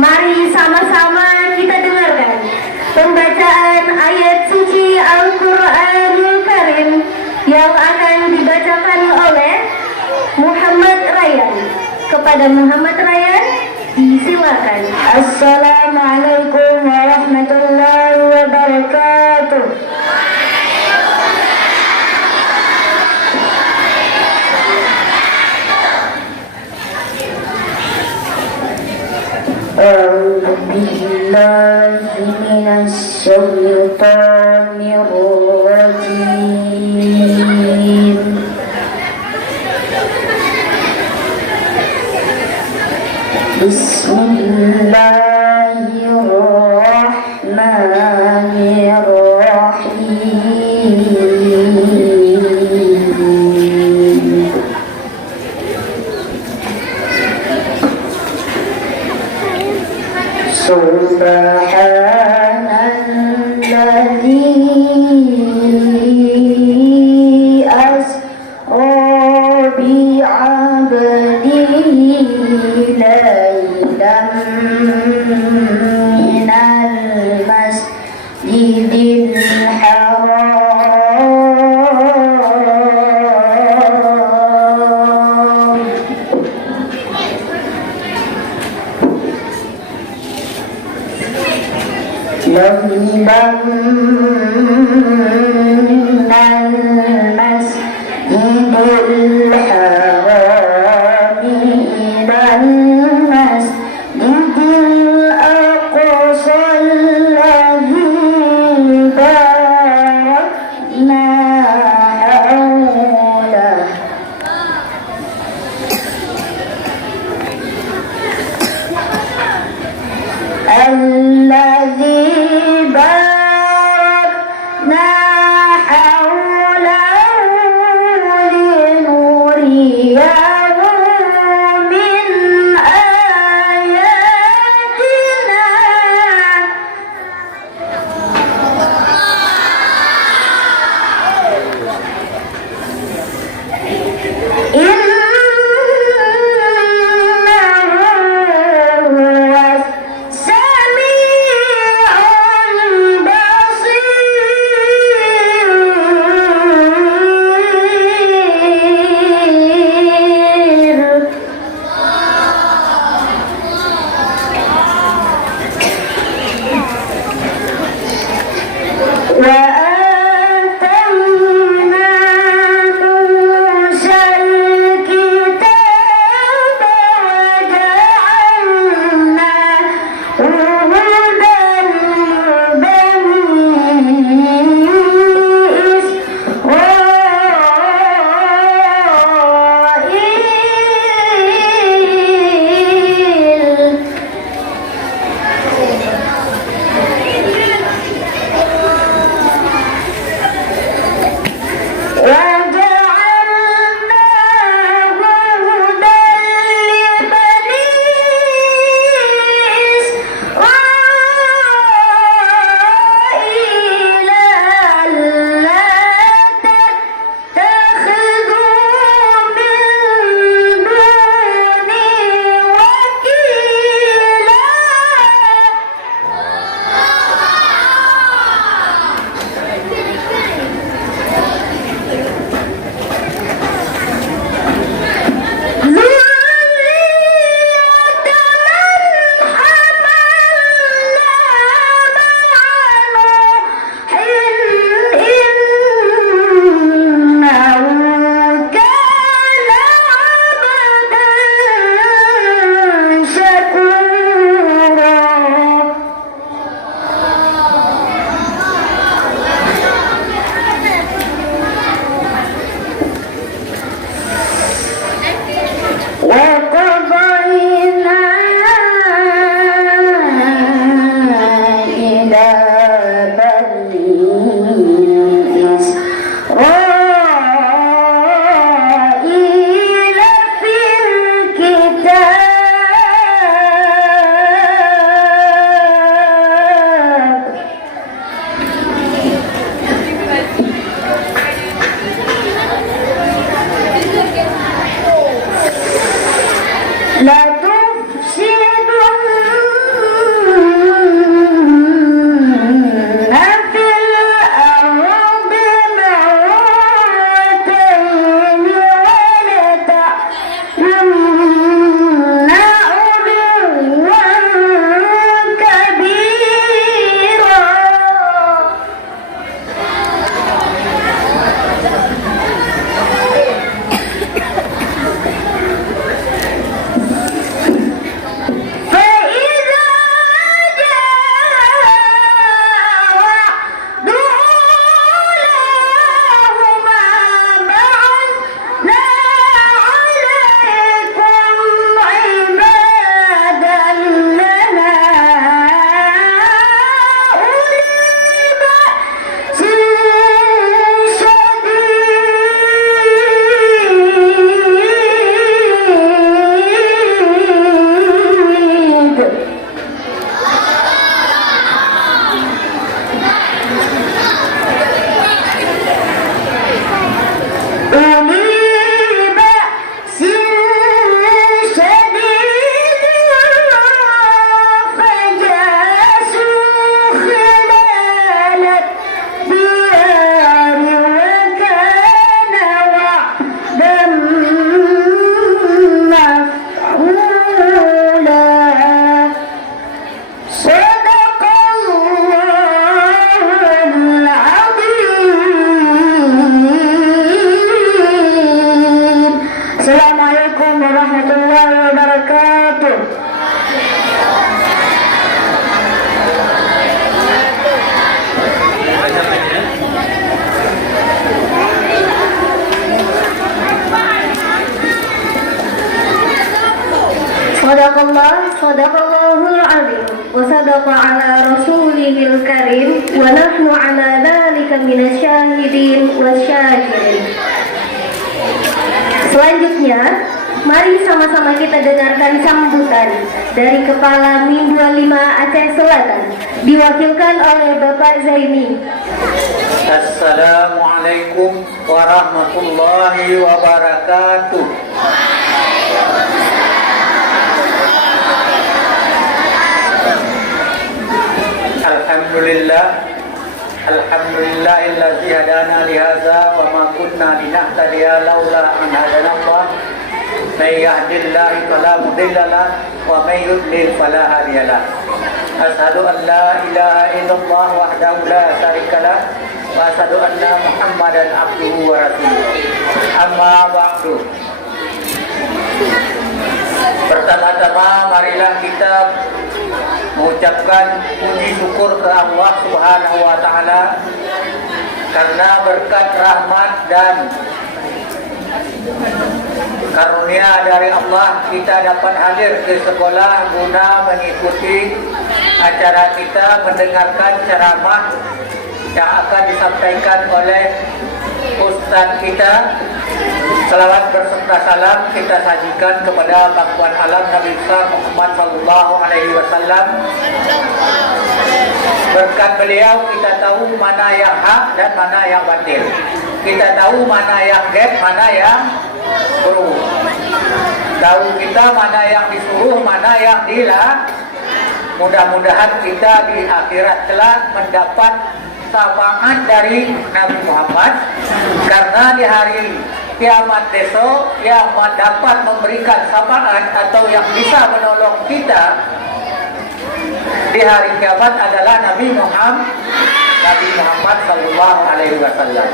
Mari sama-sama kita dengarkan pembacaan ayat suci Al-Quranul Karim yang akan dibacakan oleh Muhammad Rayyan. Kepada Muhammad Rayyan, disilakan. Assalamualaikum warahmatullahi wabarakatuh. أعوذ بالله من الشيطان الرجيم. بسم الله الرحمن الرحيم. سبحان الذي أسرى بعبده ليلا من المسجد الحرام ليلا من المسجد الحرام إلى المسجد الأقصى الذي باركنا حوله الذي باركنا حوله لنريه من Sadaqallahul azim wa sadaqa ala rasulihil karim wa nahnu ala dzalika minasyahidin wasyakirin. Selanjutnya, mari sama-sama kita dengarkan sambutan dari Kepala MIN 25 Aceh Selatan, diwakilkan oleh Bapak Zaini. Assalamualaikum warahmatullahi wabarakatuh. Alhamdulillahilladzi hadana li hadza wa ma kunna linahtadiya laula an hadanallah. May yahdihillahu fala mudilla lahu wa may yudlil fala hadiya lahu. Asyhadu an la ilaha illallah wahdahu la syarika lahu wa asyhadu anna Muhammadan abduhu wa rasuluh. Amma ba'du. Pertama-tama marilah kita mengucapkan puji syukur ke Allah Subhanahu wa taala karena berkat rahmat dan karunia dari Allah kita dapat hadir ke sekolah guna mengikuti acara kita mendengarkan ceramah yang akan disampaikan oleh Ustaz kita. Salawat berserta salam kita sajikan kepada pangkuan alam Nabi besar Muhammad sallallahu alaihi wasallam. Berkat beliau kita tahu mana yang hak dan mana yang batil. Kita tahu mana yang ghaib, mana yang buruk. Tahu kita mana yang disuruh, mana yang dilarang. Mudah-mudahan kita di akhirat telah mendapat syafaat dari Nabi Muhammad, karena di hari kiamat besok yang dapat memberikan syafaat atau yang bisa menolong kita di hari kiamat adalah Nabi Muhammad sallallahu alaihi wasallam.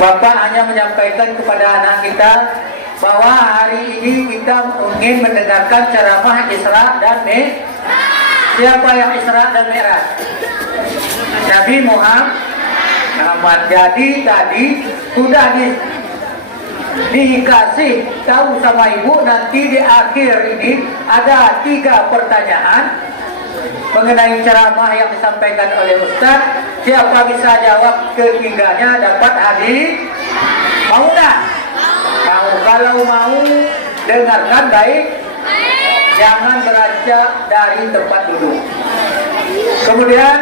Bapak hanya menyampaikan kepada anak kita bahwa hari ini kita ingin mendengarkan ceramah Isra dan Mi'raj. Siapa yang Isra dan Mi'raj? Nabi Muhammad. Jadi tadi sudah dikasih tahu sama ibu, nanti di akhir ini ada 3 pertanyaan mengenai ceramah yang disampaikan oleh Ustaz. Siapa bisa jawab ketiganya dapat hadir. Mau tak? Mau. Kalau mau dengarkan baik, jangan beranjak dari tempat duduk. Kemudian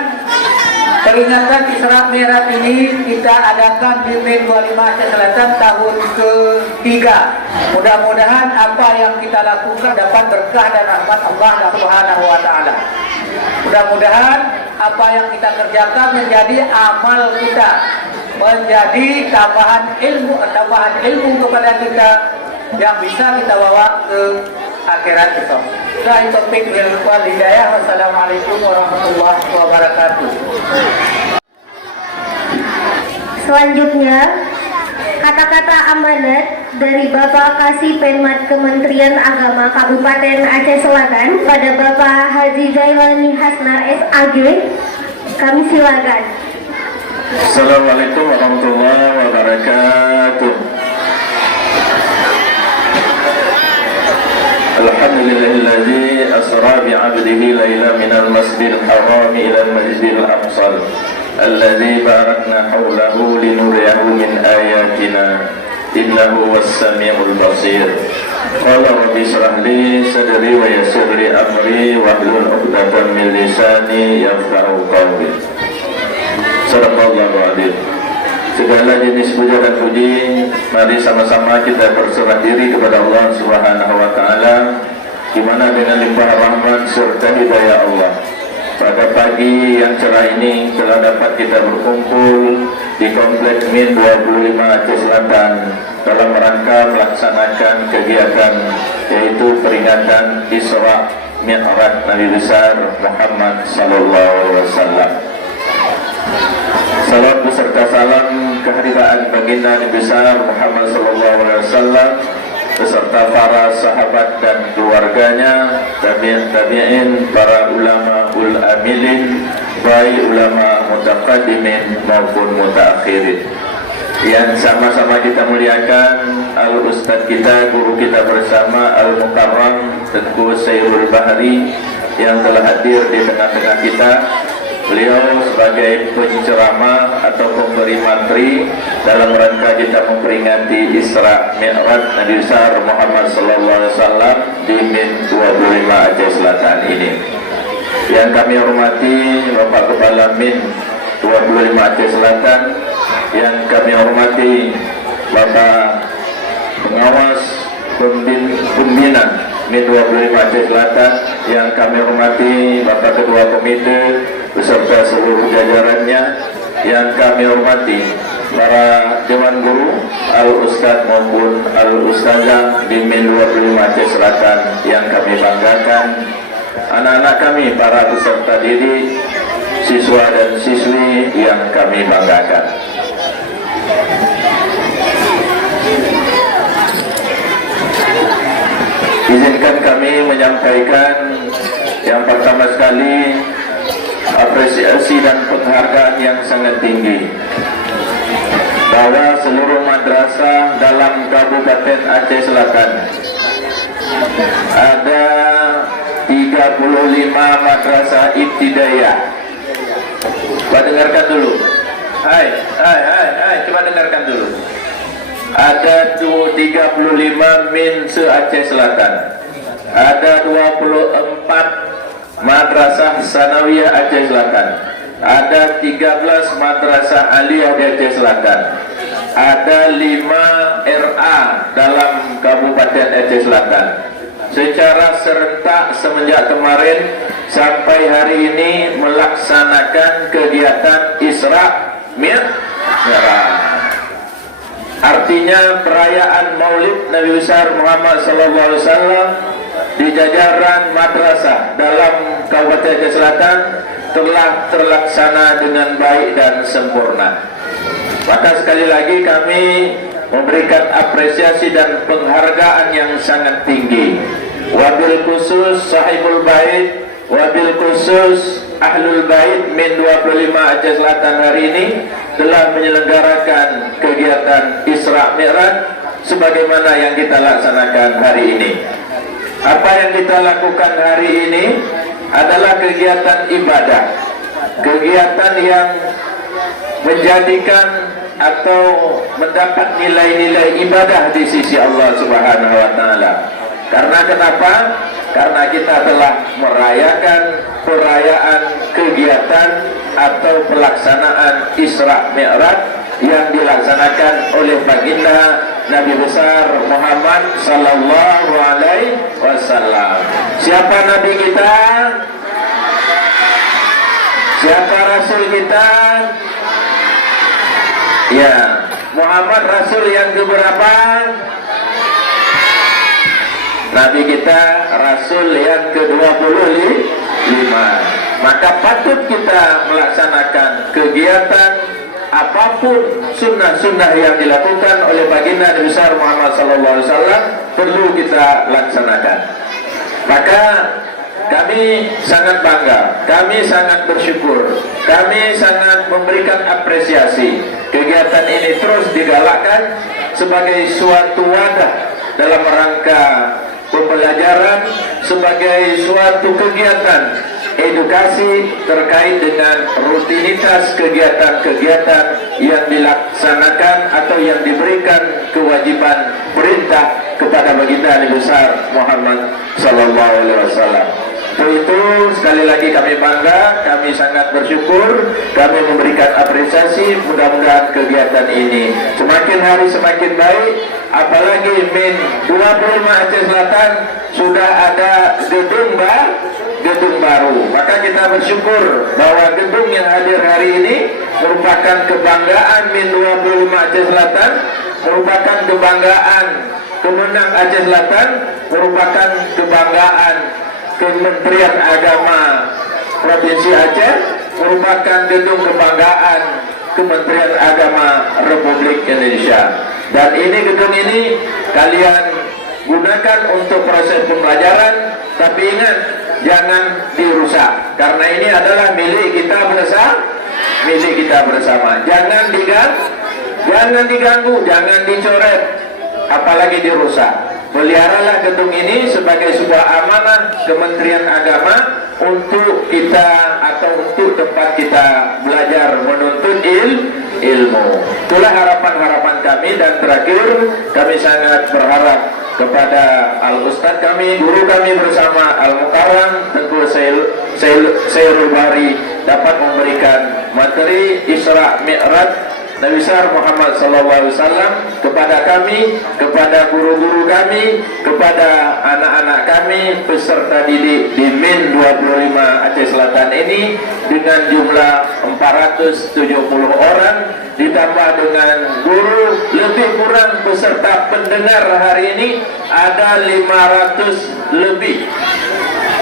Peringatan Isra Mi'raj ini kita adakan di Min 25 Aceh Selatan tahun ketiga. Mudah-mudahan apa yang kita lakukan dapat berkah dan rahmat Allah Subhanahu wa taala. Mudah-mudahan apa yang kita kerjakan menjadi amal kita, menjadi tambahan ilmu kepada kita yang bisa kita bawa ke akhirat besok. Dari topik wal hidayah. Wassalamualaikum warahmatullahi wabarakatuh. Selanjutnya, kata-kata amanat dari Bapak Kasih Penmat Kementerian Agama Kabupaten Aceh Selatan pada Bapak Haji Zailani Hasnar SAG. Kami silakan. Assalamualaikum warahmatullahi wabarakatuh. Alhamdulillahilladzi asra bi'abdihi laila minal masjidil haram ila al-masjidil aqsal alladzi barakna hawlahu linuriyahu min ayatina innahu was-sami'ul basir. Qala rabbi shrah li sadri wa yassir li amri wahlul 'uqdatam min lisani yafqahu qawli. Sadaqallahu adzim. Segala jenis puja dan puji, mari sama-sama kita berserah diri kepada Allah Subhanahu wa taala, di mana dengan limpah rahmat serta hidayah Allah, pada pagi yang cerah ini telah dapat kita berkumpul di Kompleks Min 25 Aceh Selatan dalam rangka melaksanakan kegiatan yaitu peringatan Isra Mi'raj Nabi besar Muhammad sallallahu alaihi wasallam. Salam beserta salam kehadiran baginda Nabi besar Muhammad sallallahu alaihi wasallam beserta para sahabat dan keluarganya, tabi'in, para ulama ul amilin, baik ulama mutaqaddimin maupun mutaakhirin. Yang sama-sama kita muliakan al-ustadz kita, guru kita bersama al-mukarram Tengku Sayyidul Bahri yang telah hadir di tengah-tengah kita. Beliau sebagai penceramah atau pemberi materi dalam rangka kita memperingati Isra Mi'raj Nabi besar Muhammad sallallahu alaihi wasallam di Min 25 Aceh Selatan ini. Yang kami hormati Bapak Kepala Min 25 Aceh Selatan, yang kami hormati Bapak Pengawas Pembina Min 25 Aceh Selatan, yang kami hormati Bapak Ketua Komite beserta seluruh jajarannya, yang kami hormati para Dewan Guru, Al-Ustadz maupun Al-Ustazah di Min 25 Aceh Selatan yang kami banggakan, anak-anak kami, para peserta didik, siswa dan siswi yang kami banggakan. Izinkan kami menyampaikan yang pertama sekali apresiasi dan penghargaan yang sangat tinggi bahwa seluruh madrasah dalam Kabupaten Aceh Selatan ada 35 madrasah ibtidaiyah. Coba dengarkan dulu. Hai, coba dengarkan dulu. Ada 35 min se-Aceh Selatan. Ada 24 Madrasah Sanawiyah Aceh Selatan. Ada 13 Madrasah Aliyah di Aceh Selatan. Ada 5 RA dalam Kabupaten Aceh Selatan. Secara serentak semenjak kemarin sampai hari ini melaksanakan kegiatan Isra Mi'raj. Artinya perayaan Maulid Nabi besar Muhammad sallallahu alaihi wasallam di jajaran madrasah dalam Kabupaten Aceh Selatan telah terlaksana dengan baik dan sempurna. Maka sekali lagi kami memberikan apresiasi dan penghargaan yang sangat tinggi. Wabil khusus sahibul bait, wabil khusus ahlul bait Min 25 Aceh Selatan hari ini telah menyelenggarakan kegiatan Isra Mi'raj sebagaimana yang kita laksanakan hari ini. Apa yang kita lakukan hari ini adalah kegiatan ibadah, kegiatan yang menjadikan atau mendapat nilai-nilai ibadah di sisi Allah Subhanahu wa taala. Karena kenapa? Karena kita telah merayakan perayaan kegiatan atau pelaksanaan Isra Mi'raj yang dilaksanakan oleh baginda Nabi besar Muhammad sallallahu alaihi wasallam. Siapa nabi kita? Siapa rasul kita? Ya, Muhammad rasul yang keberapa? Nabi kita rasul yang ke-25. Maka patut kita melaksanakan kegiatan apapun sunnah-sunnah yang dilakukan oleh baginda Nabi besar Muhammad sallallahu alaihi wasallam perlu kita laksanakan. Maka kami sangat bangga, kami sangat bersyukur, kami sangat memberikan apresiasi. Kegiatan ini terus digalakkan sebagai suatu wadah dalam rangka pembelajaran, sebagai suatu kegiatan edukasi terkait dengan rutinitas kegiatan-kegiatan yang dilaksanakan atau yang diberikan kewajiban perintah kepada baginda Nabi besar Muhammad sallallahu alaihi wasallam. Itu sekali lagi kami bangga, kami sangat bersyukur, kami memberikan apresiasi. Mudah-mudahan kegiatan ini semakin hari semakin baik. Apalagi Min 25 Aceh Selatan sudah ada gedung baru. Maka kita bersyukur bahwa gedung yang hadir hari ini merupakan kebanggaan Min 25 Aceh Selatan, merupakan kebanggaan Kemenang Aceh Selatan, merupakan kebanggaan Kementerian Agama Provinsi Aceh, merupakan gedung kebanggaan Kementerian Agama Republik Indonesia. Dan gedung ini kalian gunakan untuk proses pembelajaran, tapi ingat jangan dirusak, karena ini adalah milik kita bersama. Jangan diganggu, jangan dicoret, apalagi dirusak. Peliharalah gedung ini sebagai sebuah amanah Kementerian Agama untuk kita atau untuk tempat kita belajar menuntut ilmu. Itulah harapan-harapan kami. Dan terakhir, kami sangat berharap kepada Al-Ustadz kami, guru kami bersama Al-Mukarram Tengku Sayyidul Bari dapat memberikan materi Isra Mi'raj Nabi besar Muhammad SAW kepada kami, kepada guru-guru kami, kepada anak-anak kami peserta didik di Min 25 Aceh Selatan ini dengan jumlah 470 orang ditambah dengan guru, lebih kurang peserta pendengar hari ini ada 500 lebih.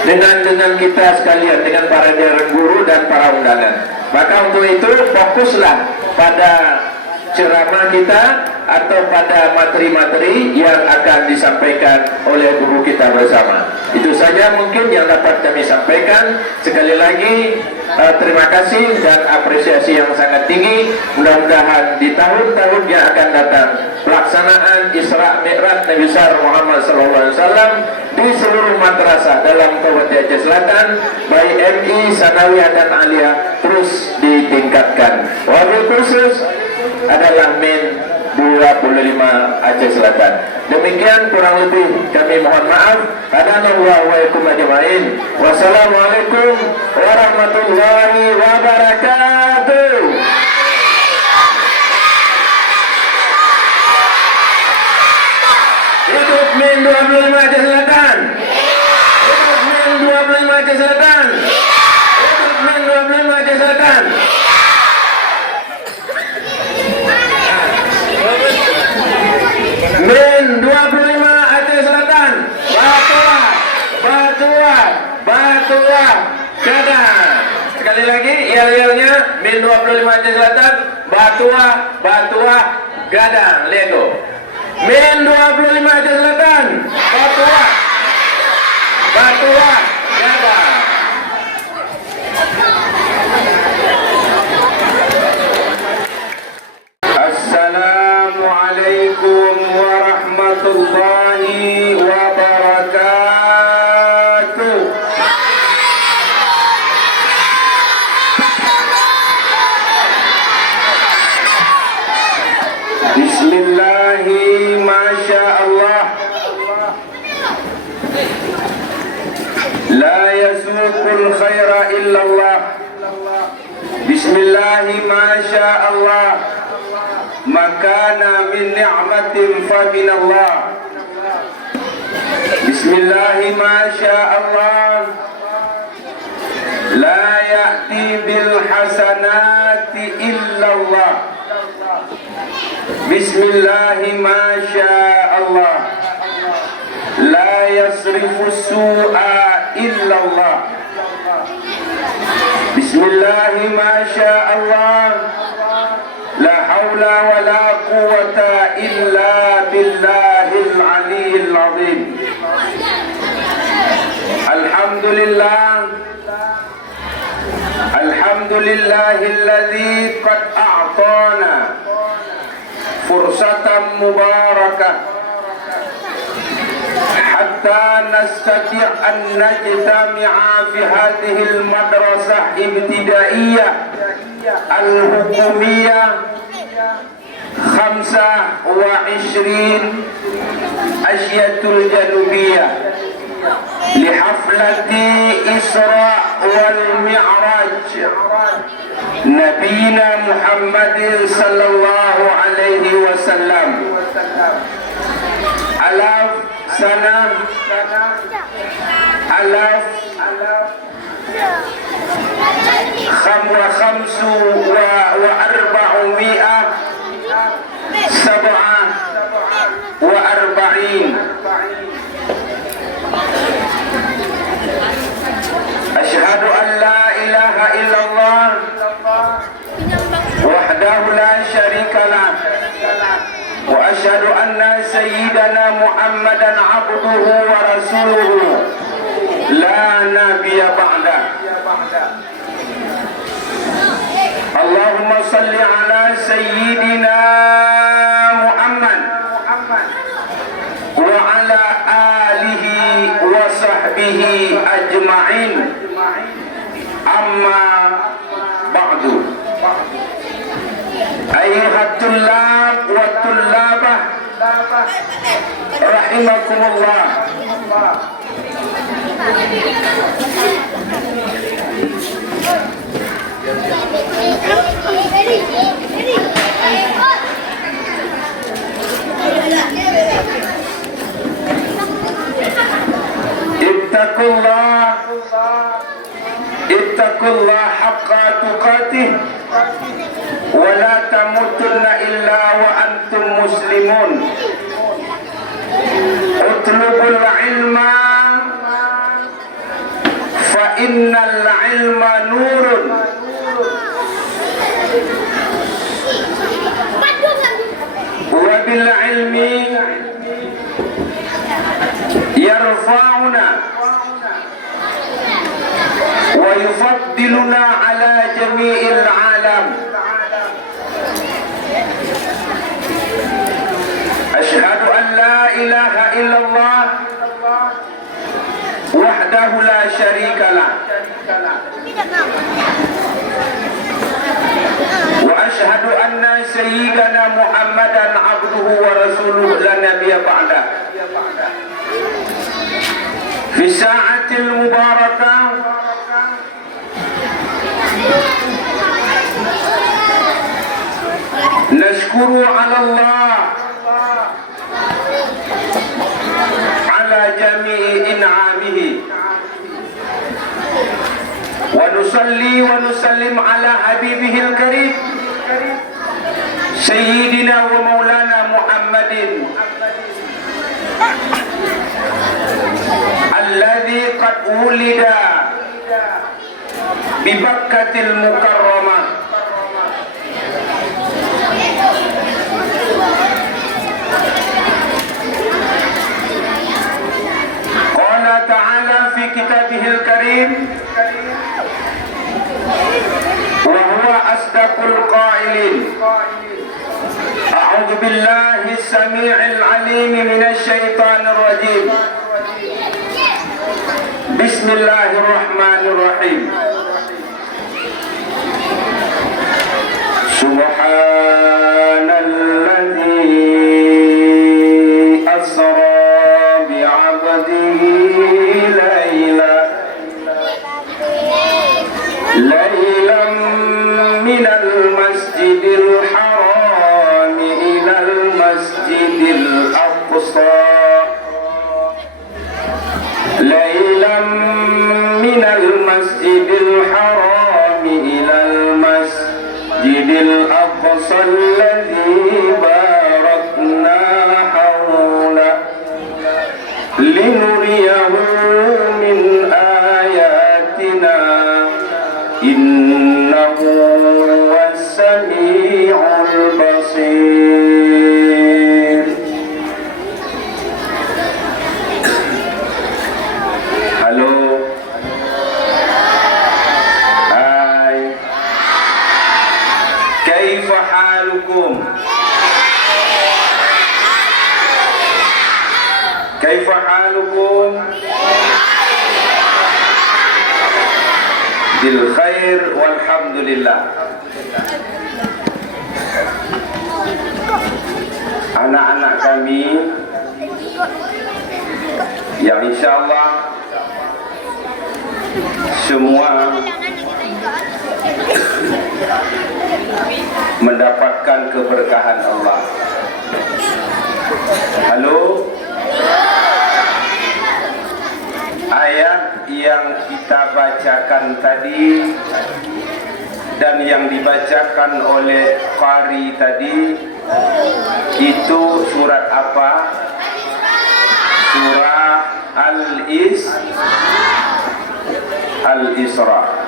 Dengan kita sekalian, dengan para jajaran guru dan para undangan. Maka untuk itu fokuslah pada ceramah kita atau pada materi-materi yang akan disampaikan oleh guru kita bersama. Itu saja mungkin yang dapat kami sampaikan. Sekali lagi terima kasih dan apresiasi yang sangat tinggi. Mudah-mudahan di tahun-tahun yang akan datang pelaksanaan Isra Mi'raj Nabi besar Muhammad SAW di seluruh madrasah dalam Kabupaten Aceh Selatan, baik MI, Sanawiyah dan Aliyah, terus ditingkatkan. Wabil khusus adalah Min 25 Aceh Selatan. Demikian kurang lebih kami mohon maaf. Hadanallahu wa iyyakum ajmain. Wassalamualaikum warahmatullahi wabarakatuh. Hidup Min 25 Aceh Selatan. Hidup Min 25 Aceh Selatan. Hidup Min 25 Aceh Selatan. Min 25 Aceh Selatan. Batuah, Gadang. Sekali lagi yel-yelnya Min 25 Aceh Selatan. Batuah, Gadang. Lego. Min 25 Aceh Selatan. Batuah, Gadang. Assalamualaikum warahmatullahi wabarakatuh. Bismillahi masya Allah. La yasmuqul khaira illallah. Bismillahi ma sya Allah, makana min ni'matin fa min Allah. Bismillahi ma sya Allah, la ya'ti bil hasanati illa Allah. Bismillahi ma sya Allah, la yasrifu su'a illa Allah. Bismillahi ma sya Allah, la hawla wa la quwwata illa billahil aliyyil azim. Alhamdulillah, alhamdulillahilladzi qad a'tana fursatan mubarakah hatta nastati' an najtami'a fi hadhihi al-madrasah ibtidaiyah al-hukumiyah 25 Asyatul Janubiyah li haflati Isra wal Mi'raj Nabiyina Muhammadin sallallahu alaihi wasallam. Alaf sana alaf khamsu wa arba'umi'a sab'a wa arba'in. Ashhadu an la ilaha illallah wahdahu la syarika lah wa ashhadu anna sayyidana Muhammadan abduhu wa rasuluhu la nabiyya ba'da. Allahumma salli ala sayyidina Muhammad wa ala alihi wa sahbihi ajma'in. Amma ba'du. Ayyuhat tullab wa tullabah rahimakumullah. Ittaqullah haqqa tuqatih wa la tamutunna illa wa antum muslimun. Utlubul ilma fa innal ilma nurun wa bil ilmi yarfa'una wa yufaddiluna ala jami'il alam. Ashhadu an la ilaha illallah wahdahu la syarika lah wa ashhadu anna sayyidana Muhammadan abduhu wa rasuluhu la nabiyya ba'da. Fi sa'atil mubarakah nashkuru ala Allah ala jami'i in'amihi wa nusalli wa nusallim ala habibihil karim sayyidina wa maulana Muhammadin alladhi qad wulida bi Bakkatil Mukarramah. Qala ta'ala fi kitabihil karim wa huwa asdaqul qailin. A'udzu billahi as-sami'il 'alim minasy syaithanir rajim. Bismillahirrahmanirrahim. Subhanalladzi asra bi'abdihi laylan ليلا من المسجد الحرام إلى المسجد الأقصى الذي باركنا حوله لنريه من آياتنا إنه هو السميع البصير. Halo. Hai. Kaifa halukum? Kaifa halukum? Bil khair walhamdulillah. Anak-anak kami yang insyaallah semua mendapatkan keberkahan Allah. Halo. Ayat yang kita bacakan tadi dan yang dibacakan oleh qari tadi itu surat apa? Surah Al-Isra.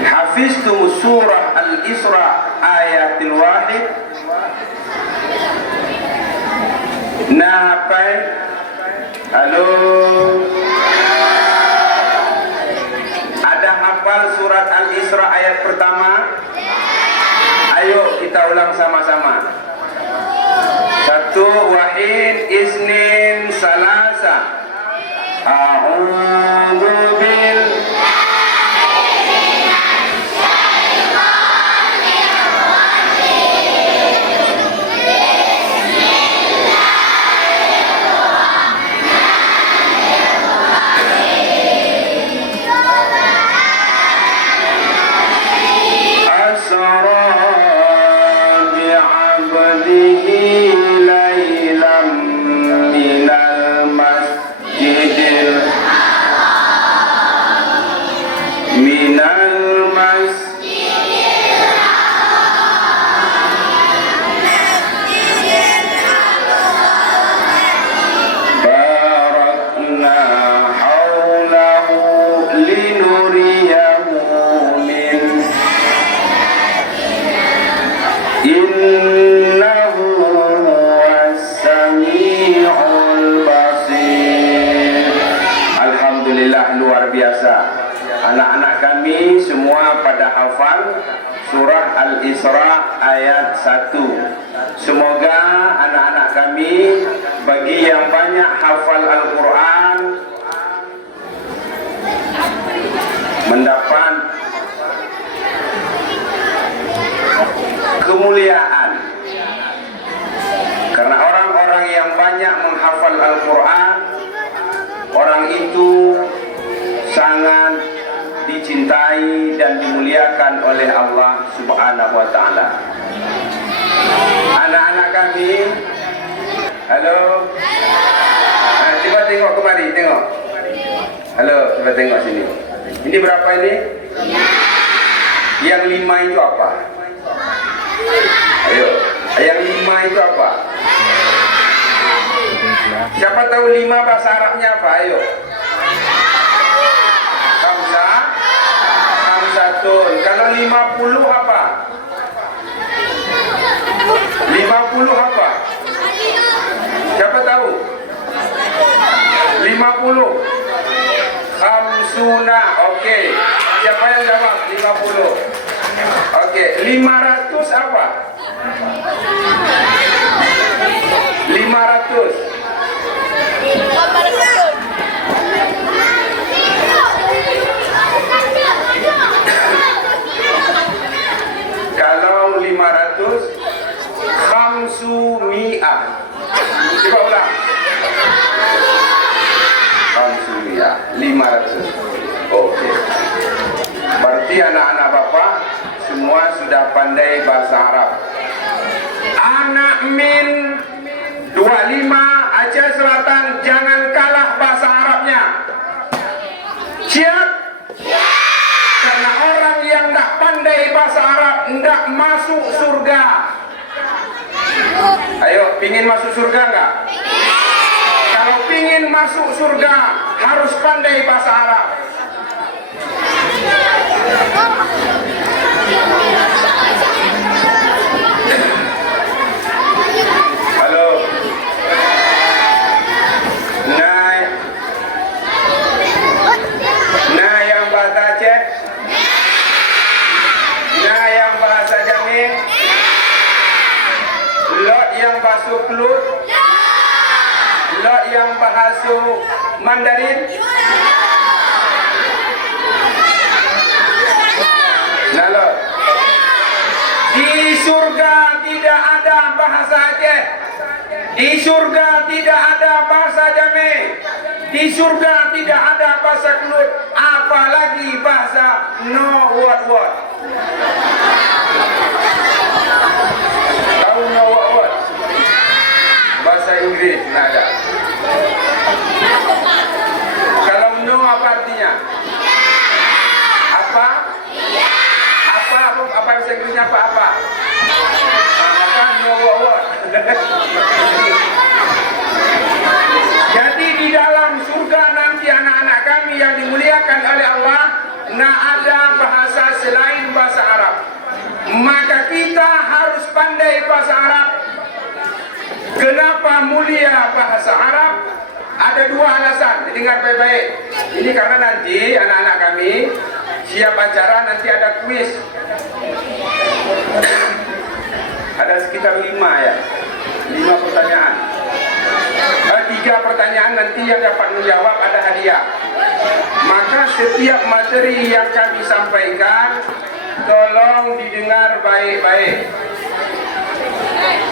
Hafiztum surah Al-Isra ayatil wahid. Nah, apa? Halo. Ada hafal surat Al-Isra ayat pertama? Ayo kita ulang sama-sama. 1, wahid, isnin, salasa. A'udzu billahi anak-anak kami semua pada hafal surah Al-Isra ayat 1. Semoga anak-anak kami bagi yang banyak hafal Al-Quran mendapat kemuliaan. Karena orang-orang yang banyak menghafal Al-Quran, orang itu sangat dicintai dan dimuliakan oleh Allah Subhanahu wa taala. Anak-anak kami, halo. Coba tengok kemari, tengok. Halo, coba tengok sini. Ini berapa ini? Yang 5 itu apa? Ayo, yang 5 itu apa? Siapa tahu 5 bahasa Arabnya apa? Ayo. Hamzatun. Kalau 50 apa? 50 apa? Siapa tahu? 50. Khamsuna. Okey. Siapa yang jawab? 50. Okey. 500 apa? 500. Kalau 500 khamsumi'ah. Coba ulang. Khamsumi'ah 500. Okey. Berarti anak-anak bapak semua sudah pandai bahasa Arab. Anak min 25 Aceh Selatan jangan kalah bahasa Arabnya. Siap? Karena orang yang tidak pandai bahasa Arab tidak masuk surga. Ayo, pingin masuk surga enggak? Kalau pingin masuk surga harus pandai bahasa Arab. Halo. Nah yang bahasa Aceh. Nah yang bahasa Jamin. Lot yang bahasa Kelut. Lot yang bahasa Mandarin. Nah lot. Di surga tidak ada bahasa Aceh. Di surga tidak ada bahasa Jamin. Di surga tidak ada bahasa Kelut. Apalagi bahasa no what. Tahu no what? Bahasa Inggris tidak ada. Kalau no apa artinya? Apa? Apa bahasa Inggrisnya apa? Maka no what. Jadi di dalam surga nanti anak-anak kami yang dimuliakan oleh Allah, tidak ada bahasa selain bahasa Arab. Maka kita harus pandai bahasa Arab. Kenapa mulia bahasa Arab? Ada dua alasan, dengar baik-baik. Ini karena nanti anak-anak kami siap acara, nanti ada kuis. Ada sekitar 5 pertanyaan. 3 pertanyaan nanti yang dapat menjawab ada hadiah. Maka setiap materi yang kami sampaikan tolong didengar baik-baik.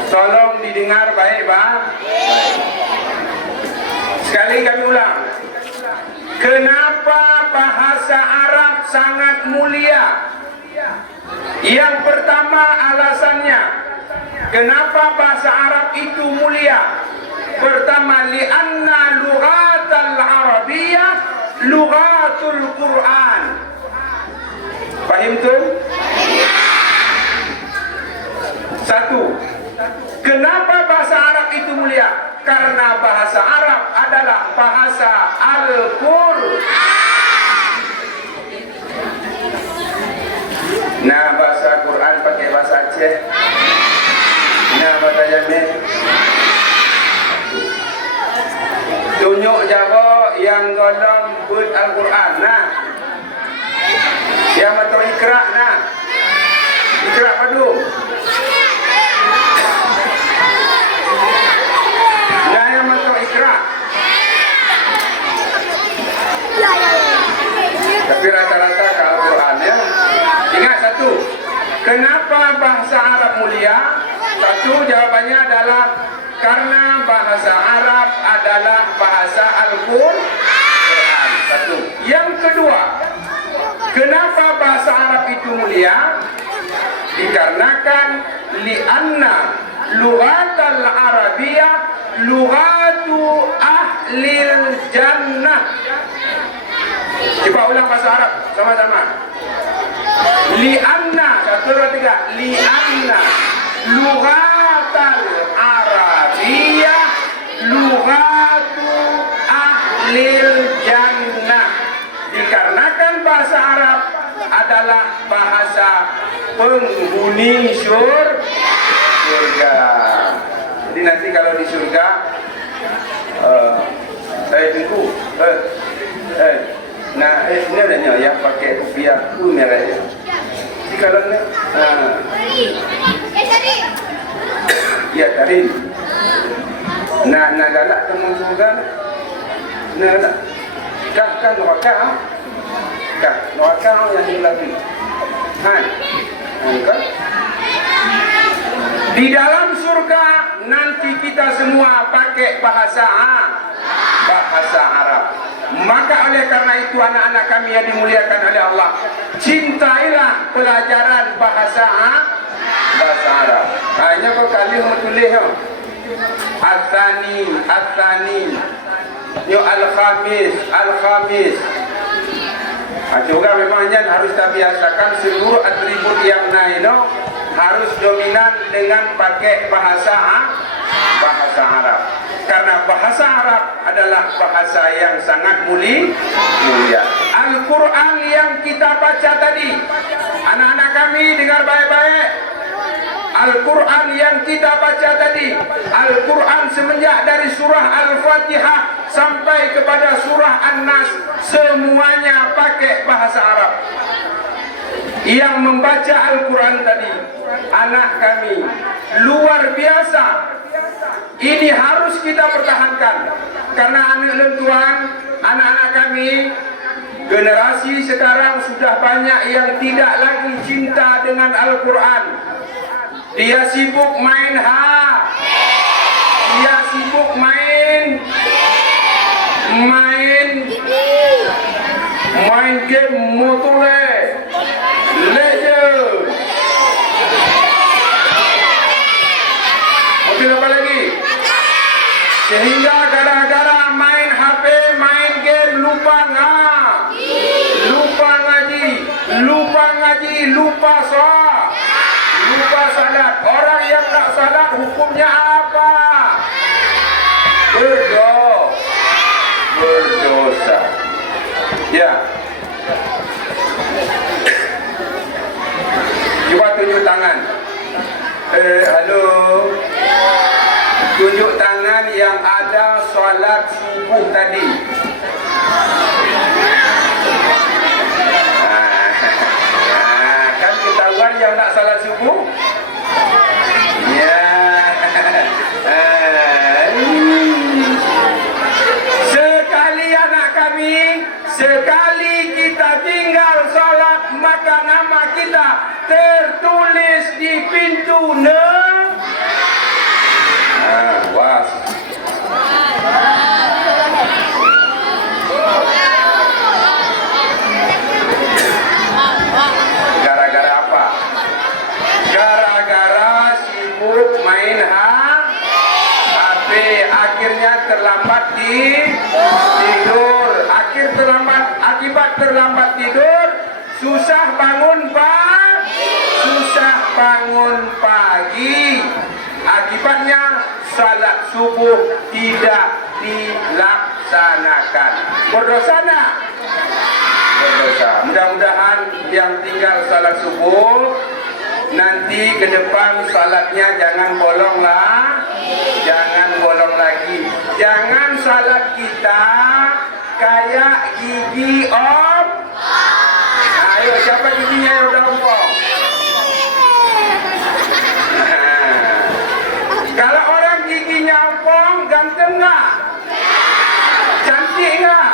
Tolong didengar baik-baik. Sekali kami ulang. Kenapa bahasa Arab sangat mulia? Yang pertama alasannya, kenapa bahasa Arab itu mulia? Pertama, li'anna lughatal Arabiyyah lughatul Quran. Paham tuh? 1. Kenapa bahasa Arab itu mulia? Karena bahasa Arab adalah bahasa Al-Qur'an. Nah, bahasa Quran pakai bahasa Aceh. Nah, bahasa Jamin. Tunjuk Jawa yang golong buat Al-Quran. Nah, yang betul Iqra. Nah, Iqra padu. Nah, yang betul Iqra. Tapi rata-rata ke Al-Quran ya. Ingat 1. Kenapa bahasa Arab mulia? 1, jawabannya adalah karena bahasa Arab adalah bahasa Al-Quran. 1. Yang kedua, kenapa bahasa Arab itu mulia? Dikarenakan li'anna lughatal Arabiyyah lughatu ahlil jannah. Coba ulang bahasa Arab sama-sama. Li'anna, 1, 2, 3. Li'anna lughatal Arabiyyah lughatu ahlil jannah. Dikarenakan bahasa Arab adalah bahasa penghuni surga. Jadi nanti kalau di surga tunggu. Nah, ini adanya yang pakai rupiah tu merah. Jadi kalau ni ya tarin. Nah galak temu surga. Nah galak. Kan neraka. Kan neraka yang lagi. Kan? Di dalam surga nanti kita semua pakai bahasa Arab. Maka oleh karena itu anak-anak kami yang dimuliakan oleh Allah, cintailah pelajaran bahasa Arab. Hanya kau kali mau tulis. At-Tani. Yo Al-Khamis. Juga memangnya harus kita biasakan seluruh atribut yang naino harus dominan dengan pakai bahasa Arab. Karena bahasa Arab adalah bahasa yang sangat mulia. Al-Quran yang kita baca tadi, anak-anak kami dengar baik-baik. Al-Quran yang kita baca tadi, Al-Quran semenjak dari surah Al-Fatihah sampai kepada surah An-Nas, semuanya pakai bahasa Arab. Yang membaca Al-Quran tadi, anak kami, luar biasa. Ini harus kita pertahankan. Karena anak-anak kami, generasi sekarang sudah banyak yang tidak lagi cinta dengan Al-Quran. Dia sibuk main dia sibuk main game Mobile Legends. Mobil apa lagi? Sehingga gara-gara main HP, main game, lupa ngaji, lupa sholat, lupa salat. Orang yang tak salat hukumnya apa? Berdosa. Ya. Cuba tunjuk tangan. Halo. Tunjuk tangan yang ada solat subuh tadi. Kan ketahuan yang nak salat subuh? Ya. Sekali anak kami, sekali kita tinggal salat, maka nama kita tertulis di pintu was. Gara-gara apa? Gara-gara sibuk main HP, akhirnya terlambat tidur. Akibat terlambat tidur, susah bangun pagi. Akibatnya salat subuh tidak dilaksanakan. Berdosa. Mudah-mudahan yang tinggal salat subuh nanti ke depan salatnya jangan bolong lagi. Jangan salat kita kayak gigi om. Ayo, siapa giginya yang udah ompong? Kalau orang giginya ompong, ganteng nggak? Cantik nggak?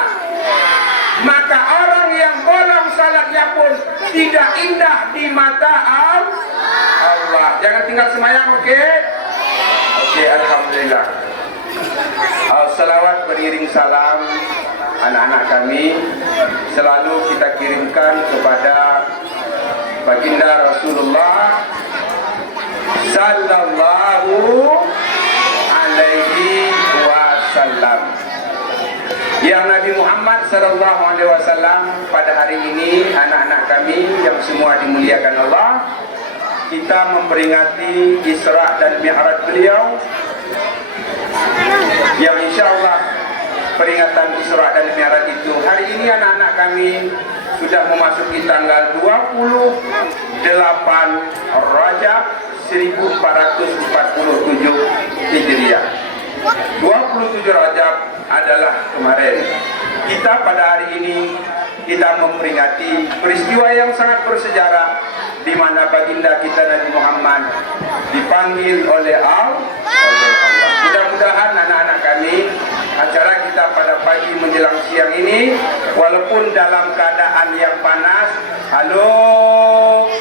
Maka orang yang bolong salatnya pun tidak indah di mata Allah. Jangan tinggal semayang, oke? Oke, alhamdulillah. Salawat beriring salam anak-anak kami selalu kita kirimkan kepada baginda Rasulullah sallallahu alaihi wasallam. Yang Nabi Muhammad sallallahu alaihi wasallam pada hari ini, anak-anak kami yang semua dimuliakan Allah, kita memperingati Isra dan Mi'raj beliau, yang insyaAllah peringatan Isra dan Mi'raj itu hari ini anak-anak kami sudah memasuki tanggal 28 Rajab 1447 Hijriah. 27 Rajab adalah kemarin. Kita pada hari ini kita memperingati peristiwa yang sangat bersejarah di mana baginda kita Nabi Muhammad dipanggil oleh Allah. Mudah-mudahan anak-anak kami, acara kita pada pagi menjelang siang ini, walaupun dalam keadaan yang panas, halo,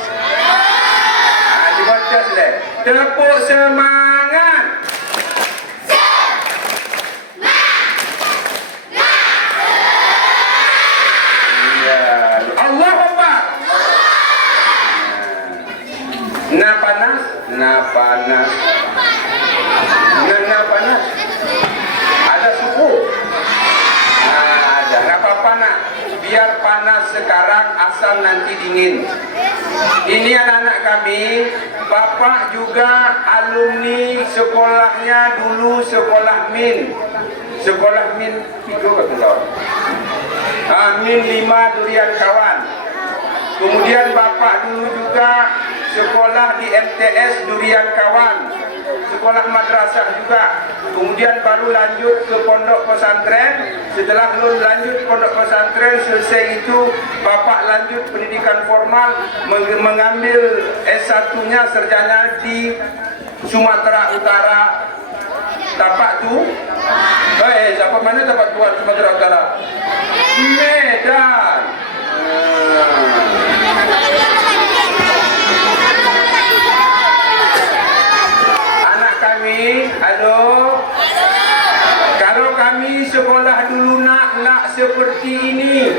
dibaca deh, tepuk semangat. Nah panas. sekarang, asal nanti dingin. Ini anak-anak kami, bapak juga alumni sekolahnya dulu sekolah Min. Sekolah Min 3 atau tahun. Min 5 Durian Kawan. Kemudian bapak dulu juga sekolah di MTS Durian Kawan, sekolah madrasah juga. Kemudian baru lanjut ke pondok pesantren. Setelah lanjut pondok pesantren, selesai itu bapak lanjut pendidikan formal, mengambil S1-nya sarjana di Sumatera Utara. Tapak tu? Siapa mana tapak tuan Sumatera Utara? Medan. Anak kami, halo. Kalau kami sekolah dulu nak seperti ini.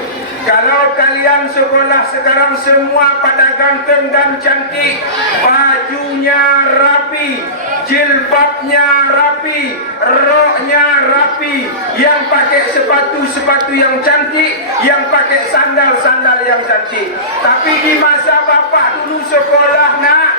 Kalau kalian sekolah sekarang semua pada ganteng dan cantik, bajunya rapi, jilbabnya rapi, roknya rapi, yang pakai sepatu yang cantik, yang pakai sandal yang cantik. Tapi di masa bapak dulu sekolah nak,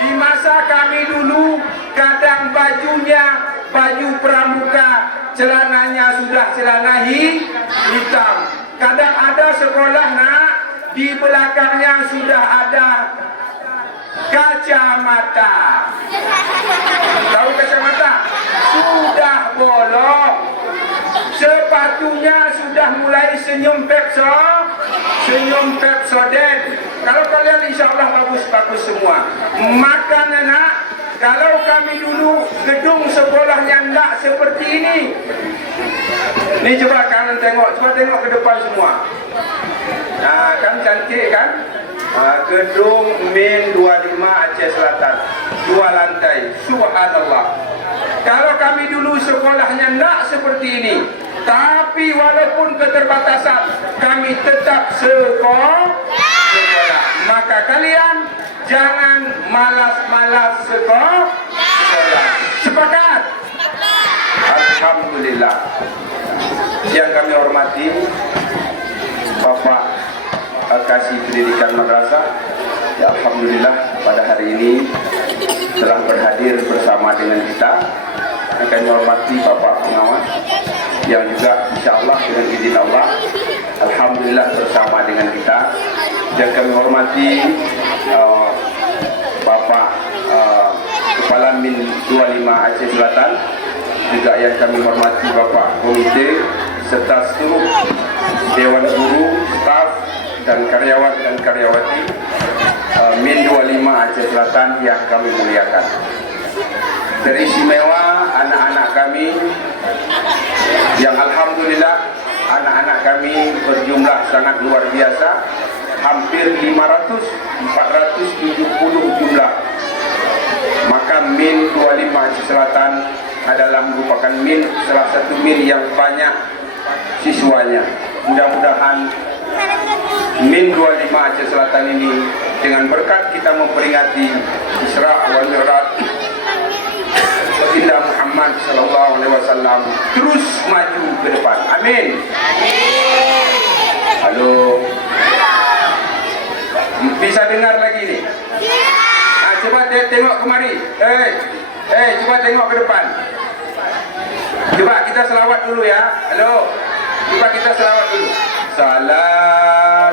di masa kami dulu kadang bajunya baju pramuka, celananya sudah celana hitam. Kadang ada sekolah nak, di belakangnya sudah ada kacamata. Tahu kacamata? Sudah bolong. Sepatunya sudah mulai senyum Pepsodent. Kalau kalian insya Allah bagus-bagus semua. Makan anak. Kalau kami dulu gedung sekolahnya enggak seperti ini. Ini coba kalian tengok ke depan semua. Nah, kan cantik kan? Gedung Min 25 Aceh Selatan, 2 lantai. Subhanallah. Kalau kami dulu sekolahnya enggak seperti ini, tapi walaupun keterbatasan, kami tetap sekolah. Maka kalian jangan malas-malas sekolah. Sepakat? Alhamdulillah. Yang kami hormati Bapak Kasih Pendidikan Madrasah, ya alhamdulillah pada hari ini telah berhadir bersama dengan kita. Kami hormati Bapak Pengawas yang juga insya Allah dengan izin Allah alhamdulillah bersama dengan kita. Dan kami hormati Bapak Kepala Min 25 Aceh Selatan, juga yang kami hormati Bapak Komite serta seluruh Dewan Guru, staf dan karyawan dan karyawati Min 25 Aceh Selatan yang kami muliakan. Teristimewa anak-anak kami yang alhamdulillah anak-anak kami berjumlah sangat luar biasa, hampir 470 jumlah. Maka Min 25 Aceh Selatan adalah merupakan Min, salah satu Min yang banyak siswanya. Mudah-mudahan Min 25 Aceh Selatan ini dengan berkat kita memperingati Isra wal Mi'raj Baginda Muhammad sallallahu alaihi wasallam terus maju ke depan. Amin. Halo. Bisa dengar lagi ni? Coba tengok kemari. Coba tengok ke depan. Coba kita selawat dulu ya. Halo. Coba kita selawat dulu. Salatullah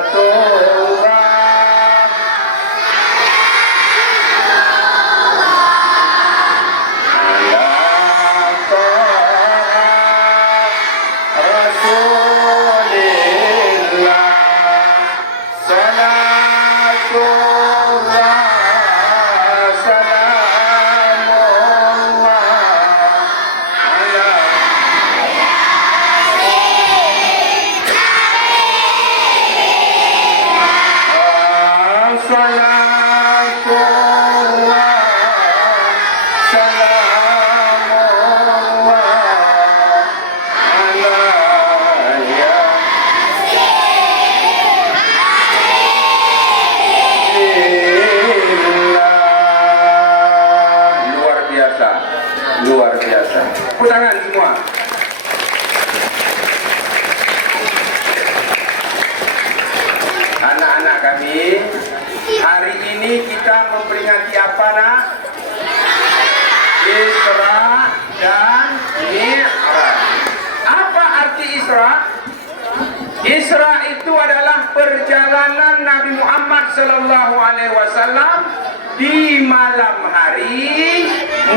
luar biasa. Tepuk tangan semua. apa nak? Isra dan Mi'raj. Apa arti Isra? Isra itu adalah perjalanan Nabi Muhammad sallallahu alaihi wasallam di malam hari,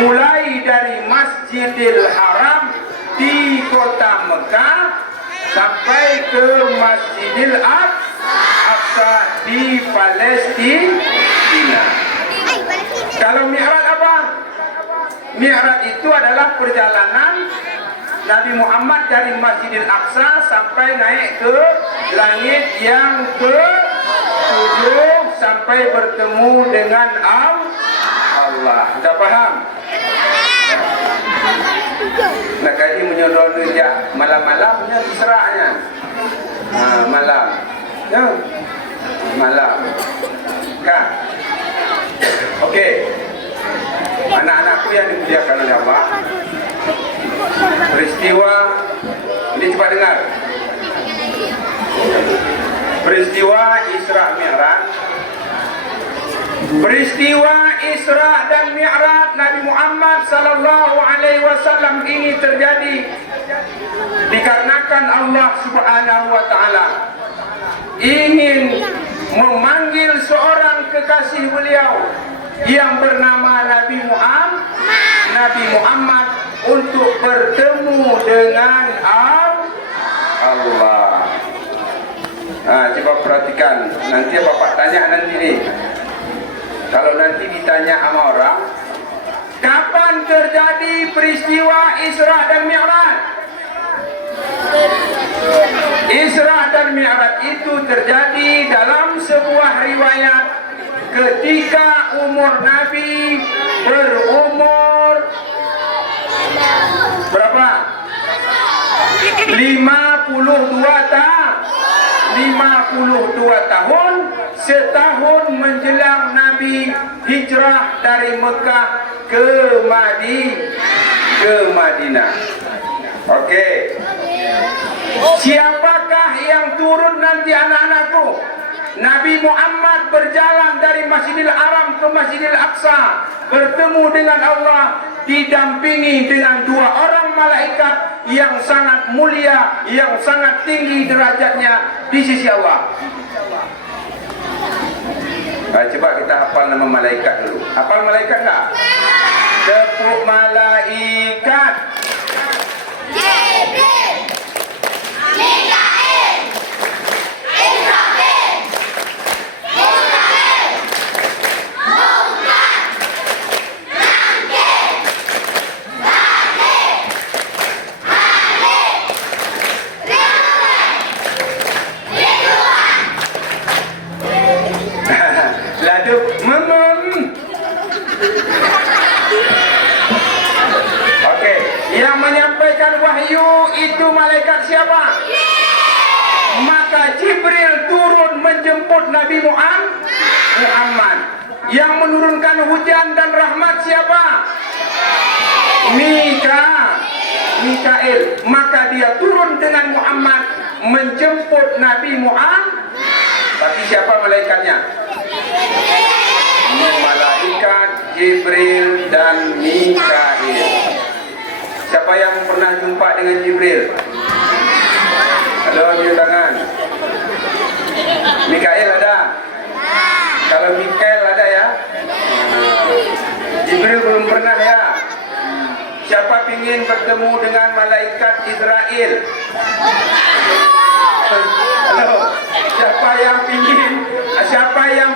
mulai dari Masjidil Haram di kota Mekah sampai ke Masjidil Aqsa di Palestina. Kalau Mi'raj apa? Mi'raj itu adalah perjalanan Nabi Muhammad dari Masjidil Aqsa sampai naik ke langit yang ke-7 sampai bertemu dengan Allah. Sudah paham? Nak kaji menyodor dia malam-malamnya Isra'nya. Malam. Ya. Malam. Kan? Okey. Anak-anakku yang dimuliakan oleh Allah, peristiwa ini cepat dengar. Peristiwa Isra Mi'raj. Peristiwa Isra dan Mi'raj Nabi Muhammad sallallahu alaihi wasallam ini terjadi dikarenakan Allah Subhanahu wa taala ingin memanggil seorang kekasih beliau yang bernama Nabi Muhammad untuk bertemu dengan Allah. Coba perhatikan, nanti Bapak tanya nanti nih. Kalau nanti ditanya sama orang, kapan terjadi peristiwa Isra dan Mi'raj? Isra dan Mi'raj itu terjadi dalam sebuah riwayat ketika umur Nabi berumur berapa? 52 tahun, setahun menjelang Nabi hijrah dari Mekah ke Madinah. Okey. Siapakah yang turun nanti anak-anakku? Nabi Muhammad berjalan dari Masjidil Haram ke Masjidil Aqsa, bertemu dengan Allah, didampingi dengan 2 orang malaikat yang sangat mulia, yang sangat tinggi derajatnya di sisi Allah. Coba kita hafal nama malaikat dulu. Hafal malaikat tak? Tepuk malaikat. Jibril, Mikail, Israfil, Israfil, Munkar, Nakir, Nakir, Halik, Ridwan, Lalu Okey, yang menyampaikan wahyu itu malaikat siapa? Maka Jibril turun menjemput Nabi Muhammad. Yang menurunkan hujan dan rahmat siapa? Mikail. Maka dia turun dengan Muhammad menjemput Nabi Muhammad. Tapi siapa malaikatnya? Malaikat Jibril dan Mikail. Siapa yang pernah jumpa dengan Jibril? Ada angkat tangan. Mikail ada? Kalau Mikail ada ya? Jibril belum pernah ya? Siapa ingin bertemu dengan malaikat Israel? Halo, siapa yang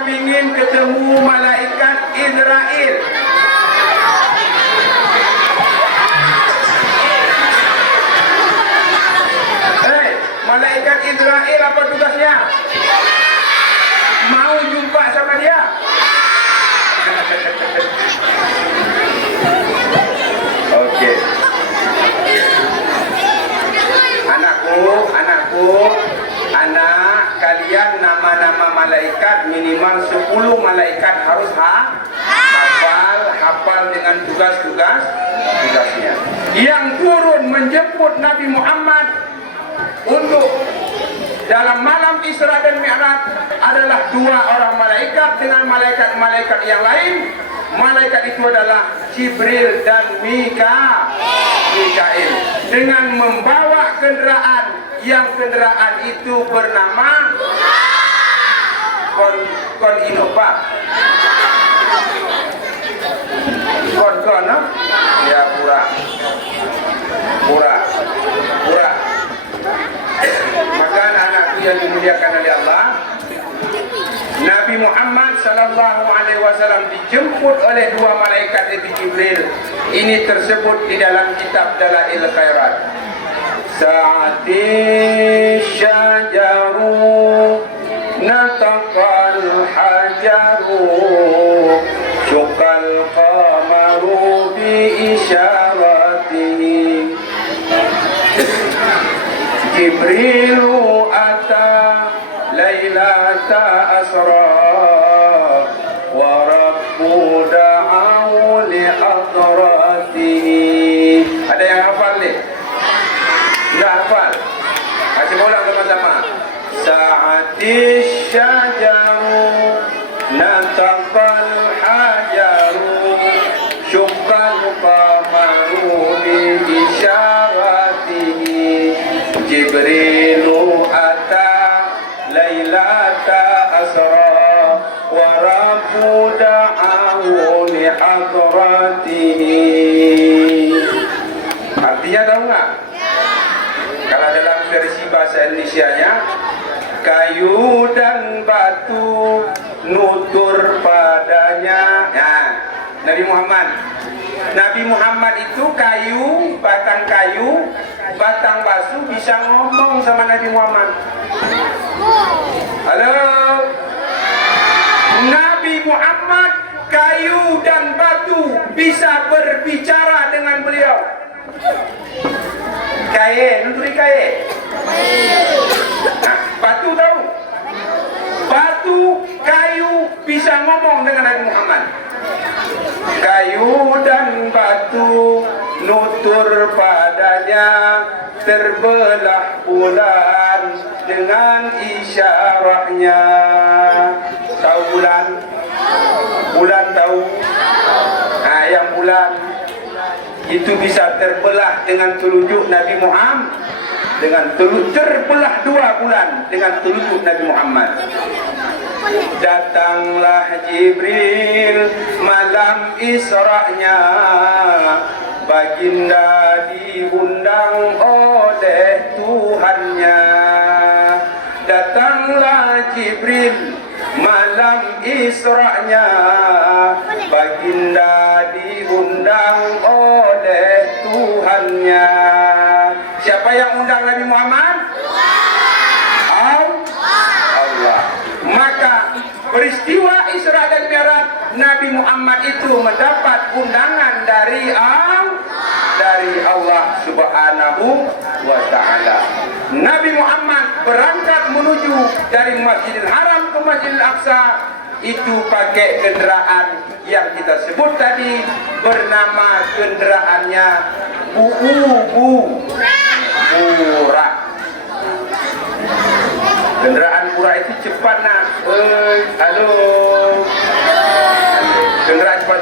ingin ketemu malaikat Israel? Malaikat Israel apa tugasnya? Mau jumpa sama dia? Okey. Anak kalian nama-nama malaikat minimal 10 malaikat harus hafal dengan tugasnya. Yang turun menjemput Nabi Muhammad untuk dalam malam Isra dan Mi'raj adalah 2 orang malaikat dengan malaikat-malaikat yang lain. malaikat itu adalah Jibril dan Mikail dengan membawa kenderaan yang kenderaan itu bernama kon Innova. Kon ya pura. Maka anak-anakku yang dimuliakan oleh Allah, Nabi Muhammad sallallahu alaihi wasallam dijemput oleh dua malaikat itu Jibril. Ini tersebut di dalam kitab Dalail Khairat. Sa'ati syajaru nataqal hajaru syuqal qamaru bi isyaratihi Jibrilu ata lailata asra wa rabbu da'au li hadratihi. Ada yang hafal ni? Tidak hafal? Kasih bola sama-sama. Sa'ati syajaru nataqal hajaru syuqqal qamaru bi isyaratihi Jibrilu ata lailata asra wa rabbu da'ahu li hadratihi. Artinya tahu enggak? Kalau dalam versi bahasa Indonesianya, kayu dan batu nutur padanya. Nah, Nabi Muhammad itu kayu, batang batu bisa ngomong sama Nabi Muhammad. Halo, Nabi Muhammad kayu dan batu bisa berbicara dengan beliau. Nuturi batu tahu? Batu, kayu bisa ngomong dengan Nabi Muhammad. Kayu dan batu nutur padanya, terbelah bulan dengan isyarahnya. Tahu bulan? Bulan tahu? Nah, yang bulan itu bisa terbelah dengan telunjuk Nabi Muhammad, terbelah dua bulan dengan telunjuk Nabi Muhammad. Datanglah Jibril malam Isra'nya, baginda diundang oleh Tuhannya. Datanglah Jibril malam Isra'nya, baginda diundang oleh Tuhannya. Siapa yang undang Nabi Muhammad? Allah. Maka peristiwa Isra dan Mi'raj, Nabi Muhammad itu mendapat undangan dari Allah Subhanahu wa Ta'ala. Nabi Muhammad berangkat menuju dari Masjidil Haram ke Masjidil Aqsa itu pakai kenderaan yang kita sebut tadi, bernama kenderaannya Burak. Kenderaan Burak itu cepat nak. Halo. Kenderaan cepat.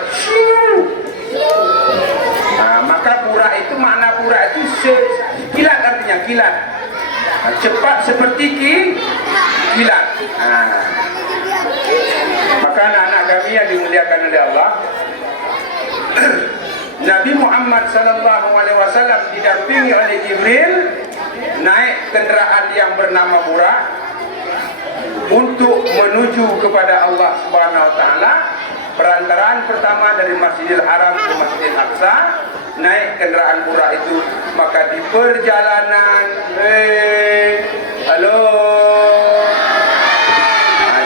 Maka Burak itu, makna Burak itu kilat, artinya kilat. Cepat seperti kilat. Maka anak-anak kami yang dimuliakan oleh Allah, Nabi Muhammad sallallahu alaihi wasallam didampingi oleh Jibril naik kenderaan yang bernama Burak untuk menuju kepada Allah Subhanahu wa Ta'ala. Perantaraan pertama dari Masjidil Haram ke Masjidil Aqsa, naik kenderaan Burak itu. Maka di perjalanan, halo,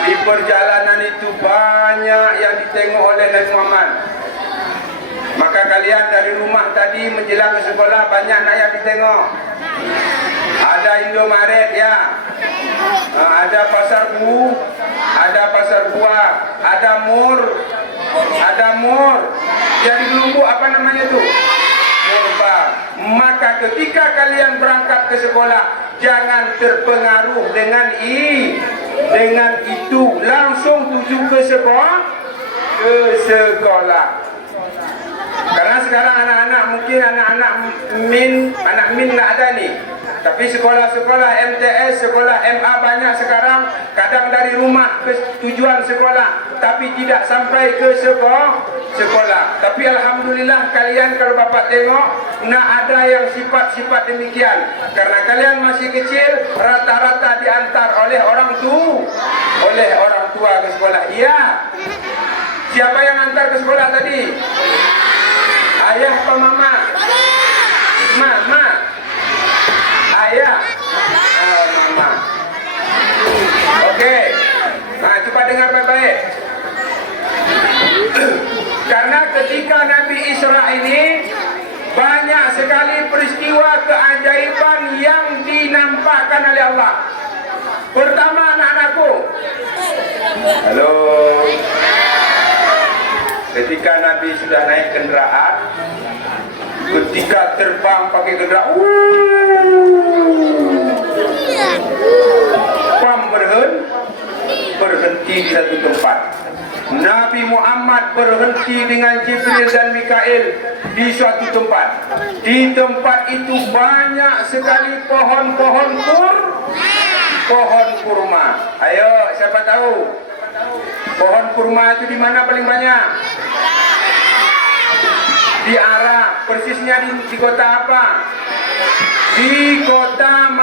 di perjalanan itu banyak yang ditengok oleh Nabi Muhammad. Maka kalian dari rumah tadi menjelang ke sekolah banyak nak yang ditengok. Ada Indomaret ya, ada pasar buah, ada mur, yang di Lumbu apa namanya itu? Murba. Maka ketika kalian berangkat ke sekolah, jangan terpengaruh dengan itu, langsung tuju ke ke sekolah. Karena sekarang anak-anak mungkin anak min nggak ada nih. Tapi sekolah-sekolah MTS, sekolah MA banyak sekarang. Kadang dari rumah ke tujuan sekolah, tapi tidak sampai ke sekolah. Tapi alhamdulillah kalian kalau bapak tengok, nak ada yang sifat-sifat demikian. Karena kalian masih kecil, rata-rata diantar oleh orang tua ke sekolah. Iya. Siapa yang antar ke sekolah tadi? Ayah atau mama? Mama. Ayah. Mama. Oke. Nah, coba dengar baik-baik. Karena ketika Nabi Isra ini banyak sekali peristiwa keajaiban yang dinampakkan oleh Allah. Pertama, anak-anakku. Halo. Ketika Nabi sudah naik kendaraan, ketika terbang pakai kendaraan, pam berhenti di satu tempat. Nabi Muhammad berhenti dengan Jibril dan Mikail di suatu tempat. Di tempat itu banyak sekali pohon-pohon kurma. Ayo, siapa tahu? Pohon kurma itu di mana paling banyak? Di Arab. Persisnya di kota apa? Di kota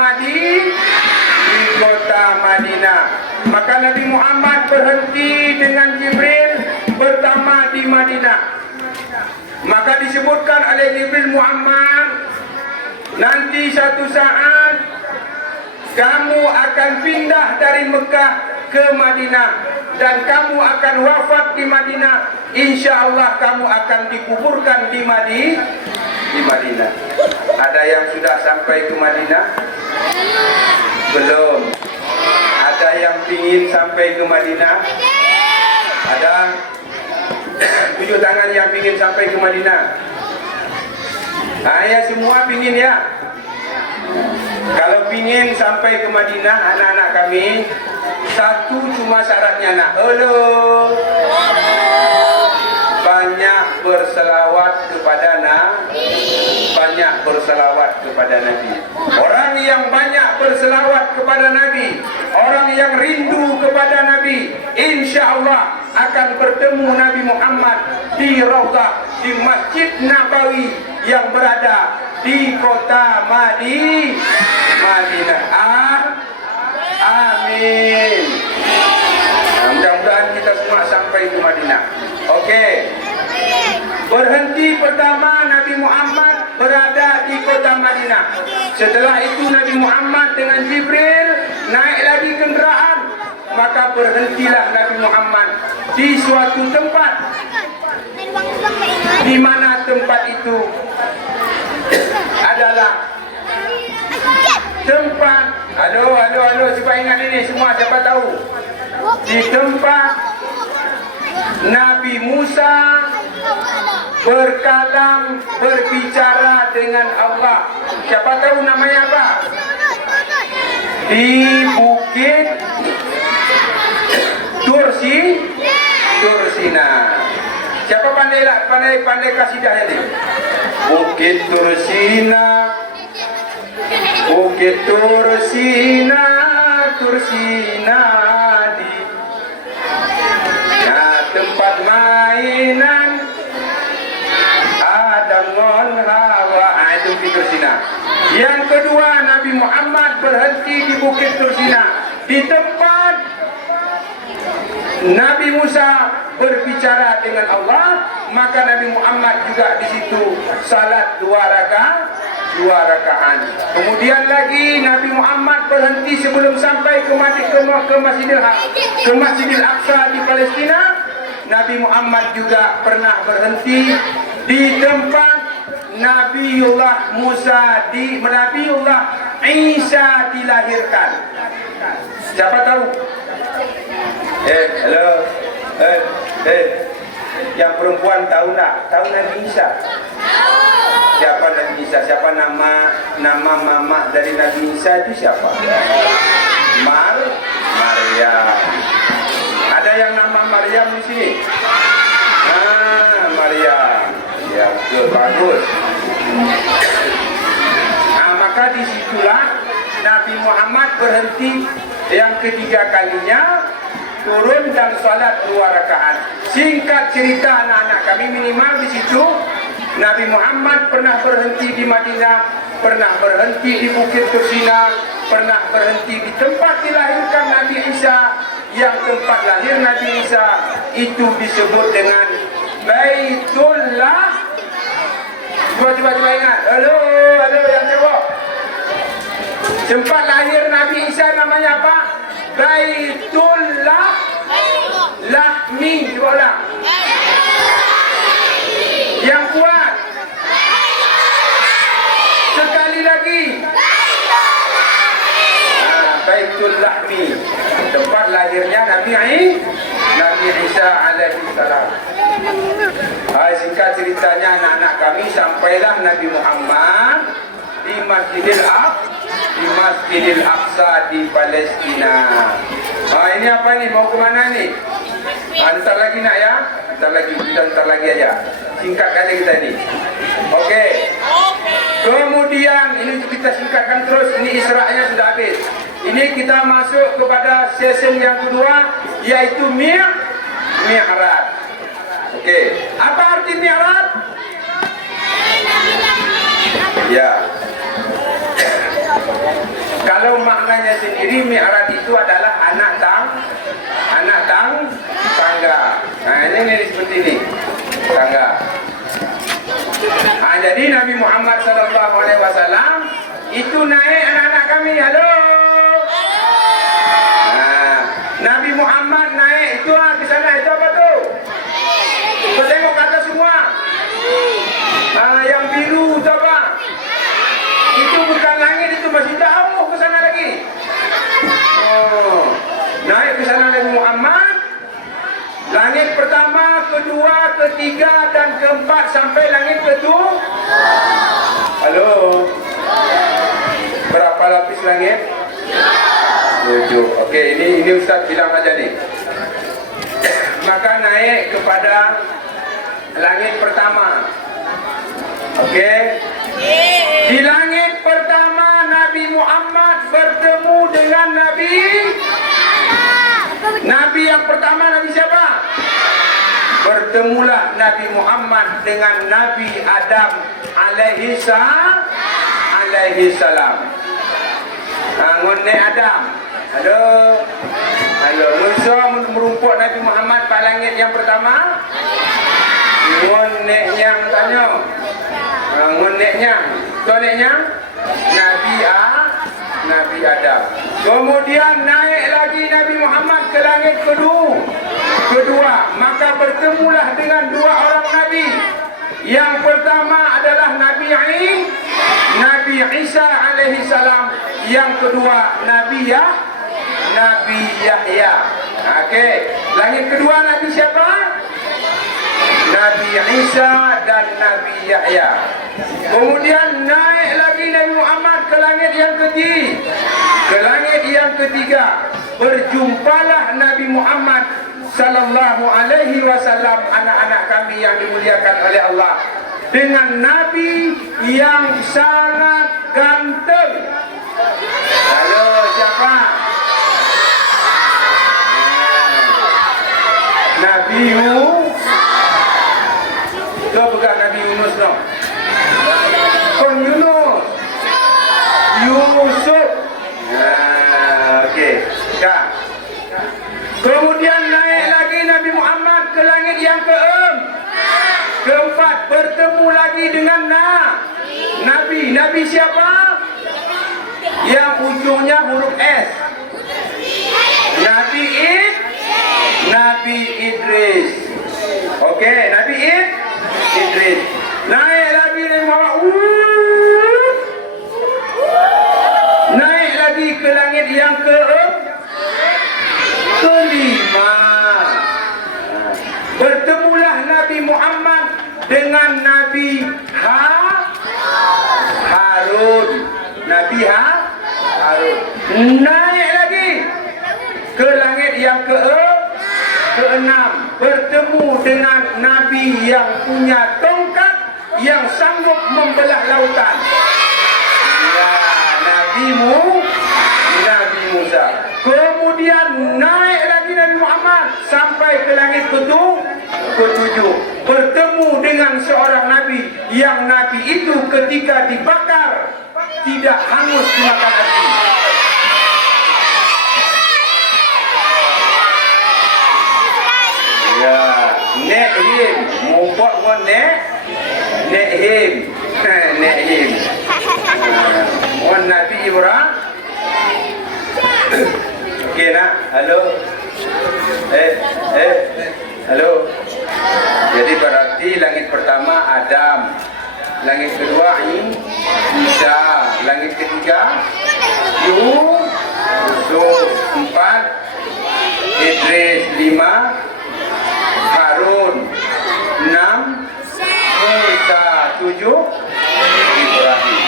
Madinah. Maka Nabi Muhammad berhenti dengan Jibril pertama di Madinah. Maka disebutkan oleh Jibril, Muhammad, nanti satu saat kamu akan pindah dari Mekah ke Madinah dan kamu akan wafat di Madinah. Insya Allah kamu akan dikuburkan di Madinah. Ada yang sudah sampai ke Madinah? Belum. Ada yang ingin sampai ke Madinah? Ada? Tunjuk tangan yang ingin sampai ke Madinah. Ya, semua ingin ya. Kalau ingin sampai ke Madinah, anak-anak kami, satu cuma syaratnya, nak. Halo. Banyak berselawat kepada Nabi. Orang yang banyak berselawat kepada Nabi, orang yang rindu kepada Nabi, insya Allah akan bertemu Nabi Muhammad di Raudhah, di Masjid Nabawi yang berada di kota Madinah. Amin. Mudah-mudahan kita semua sampai ke Madinah. Oke. Berhenti pertama Nabi Muhammad berada di kota Madinah. Setelah itu Nabi Muhammad dengan Jibril naik lagi kendaraan. Maka berhentilah Nabi Muhammad di suatu tempat. Di mana tempat itu adalah tempat, halo, siapa ingat ini semua, siapa tahu? Di tempat Nabi Musa berbicara dengan Allah. Siapa tahu namanya apa? Di Bukit Tursina. Siapa pandai kasidah ini? Bukit Tursina di tempat mainan Adam ngon Hawa. Itu Bukit Tursina. Yang kedua, Nabi Muhammad berhenti di Bukit Tursina, di tempat Nabi Musa berbicara dengan Allah. Maka Nabi Muhammad juga di situ salat dua rakaat. Kemudian lagi Nabi Muhammad berhenti sebelum sampai ke Masjidil Aqsa di Palestina. Nabi Muhammad juga pernah berhenti di tempat Nabiullah Isa dilahirkan. Siapa tahu? Halo. Yang perempuan tahu tak? Tahu Nabi Isa? Siapa Nabi Isa? Siapa nama mama dari Nabi Isa itu siapa? Maryam. Ada yang nama Maryam di sini? Maryam. Ya, betul, bagus. Nah, maka disitulah Nabi Muhammad berhenti yang ketiga kalinya, turun dan sholat 2 rakaat. Singkat cerita anak-anak kami, minimal di situ Nabi Muhammad pernah berhenti di Madinah, pernah berhenti di Bukit Tursina, pernah berhenti di tempat dilahirkan Nabi Isa, yang tempat lahir Nabi Isa itu disebut dengan Baitullah. Coba ingat. Halo yang jawab. Tempat lahir Nabi Isa namanya apa? Baitullah Lahmi. Coba ulang. Yang kuat. Sekali lagi. Baitul Lahmi, tempat lahirnya Nabi Isa alaihi salam. Singkat ceritanya anak-anak kami, sampailah Nabi Muhammad di Masjidil Aqsa di Palestina. Ini apa nih? Mau kemana nih? Ntar lagi nak ya? Ntar lagi aja. Singkat kali kita ini. Oke. Kemudian ini kita singkatkan terus. Ini Isra-nya sudah habis. Ini kita masuk kepada sesi yang kedua, yaitu Mi'raj. Oke. Apa arti Mi'raj? Ya. Kalau maknanya sendiri, Mi'raj itu adalah anak tangga. Nah, ini seperti ini. Tangga. Jadi Nabi Muhammad SAW itu naik anak-anak kami. Halo. Nabi Muhammad naik itu ke sana, itu apa tuh? Kau tengok kata semua. Yang biru itu apa? Itu bukan langit, itu masih jauh ke sana lagi. Naik ke sana Nabi Muhammad. Langit pertama, kedua, ketiga dan keempat sampai langit ketujuh. Halo. Berapa lapis langit? 7. Oke, ini Ustaz bilang aja nih. Maka naik kepada langit pertama. Oke. Di langit pertama Nabi Muhammad bertemu dengan Nabi yang pertama. Nabi siapa? Bertemulah Nabi Muhammad dengan Nabi Adam alaihi salam. Ngone Adam. Halo. Nusa merumput Nabi Muhammad pada langit yang pertama. Ngoneknya tanya. Ngoneknya Nabi Adam. Kemudian naik lagi Nabi Muhammad ke langit kedua. Maka bertemulah dengan 2 orang Nabi. Yang pertama adalah Nabi Isa alaihi salam. Yang kedua Nabi Yahya. Oke. Langit kedua Nabi siapa? Nabi Isa dan Nabi Yahya. Kemudian naik lagi Nabi Muhammad ke langit yang ketiga. Berjumpalah Nabi Muhammad sallallahu alaihi wasallam, anak-anak kami yang dimuliakan oleh Allah, dengan Nabi yang sangat ganteng. Halo, siapa? Nabi Yunus. Itu bukan Nabi Yunus dong. Kon Yunus. Yusuf. Oke. Kemudian naik lagi Nabi Muhammad ke langit yang keempat, bertemu lagi dengan Nabi siapa? Yang ujungnya huruf S. Nabi Idris. Oke, Nabi Idris. Naik lagi Nabi Muhammad. Naik lagi ke langit yang kelima. Bertemulah Nabi Muhammad dengan Nabi Harun. Naik lagi ke langit yang keenam, bertemu dengan Nabi yang punya tongkat yang sanggup membelah lautan. Ya, Nabi Musa. Kemudian naik lagi Nabi Muhammad sampai ke langit ketujuh, bertemu dengan seorang nabi yang nabi itu ketika dibakar tidak hangus dimakan api. Ya, nek him, mumpot pun nek him. Wan Nabi Ibrahim. Okey nak, halo. Halo. Jadi berarti langit pertama Adam, langit kedua Isa, langit ketiga Yusuf, 4 Idris, 5 Harun, 6 Musa, 7 Ibrahim.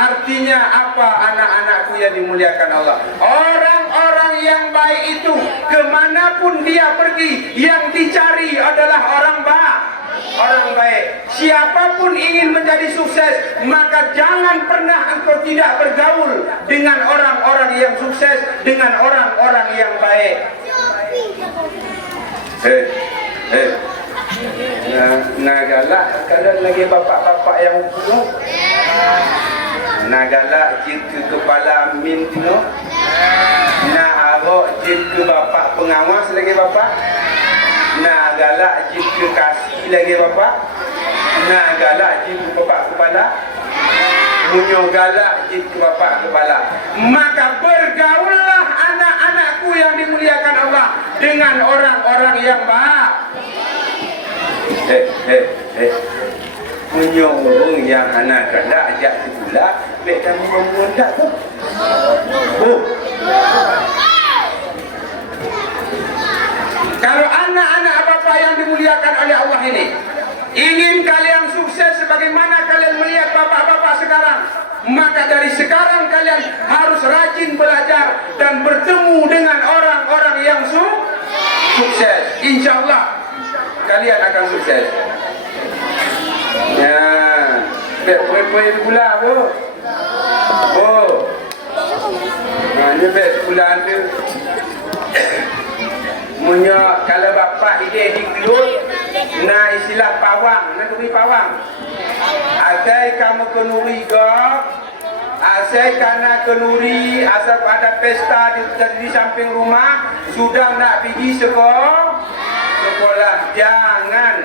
Artinya apa anak-anakku yang dimuliakan Allah? Orang-orang yang baik itu kemanapun dia pergi, yang dicari adalah orang baik. Siapapun ingin menjadi sukses, maka jangan pernah engkau tidak bergaul dengan orang-orang yang sukses, dengan orang-orang yang baik. Nah galak kalau lagi bapak-bapak yang bunuh. Nah galak jin ke kepala min bunuh. Nah arok jin ke bapak pengawas lagi bapak. Nah galak jin ke kasih lagi bapak. Nah galak jin ke bapak kepala. Munyo galak jin ke bapak kepala. Maka bergaullah anak-anakku yang dimuliakan Allah dengan orang-orang yang baik. Punya orang yang anak galak ajak pula, baik kamu memudak tu. Kalau anak-anak apa-apa yang dimuliakan oleh Allah ini ingin kalian sukses sebagaimana kalian melihat bapak-bapak sekarang, maka dari sekarang kalian harus rajin belajar dan bertemu dengan orang-orang yang sukses. InsyaAllah kalian akan sukses. Ya, bet pula bu. Nah, ni bet pula tu. Munya kalau bapak ide di kelut, nah istilah pawang, nak beri pawang. Asal kamu kenuri gak, asal karena kenuri, asal ada pesta di samping rumah, sudah nak pergi sekolah, jangan.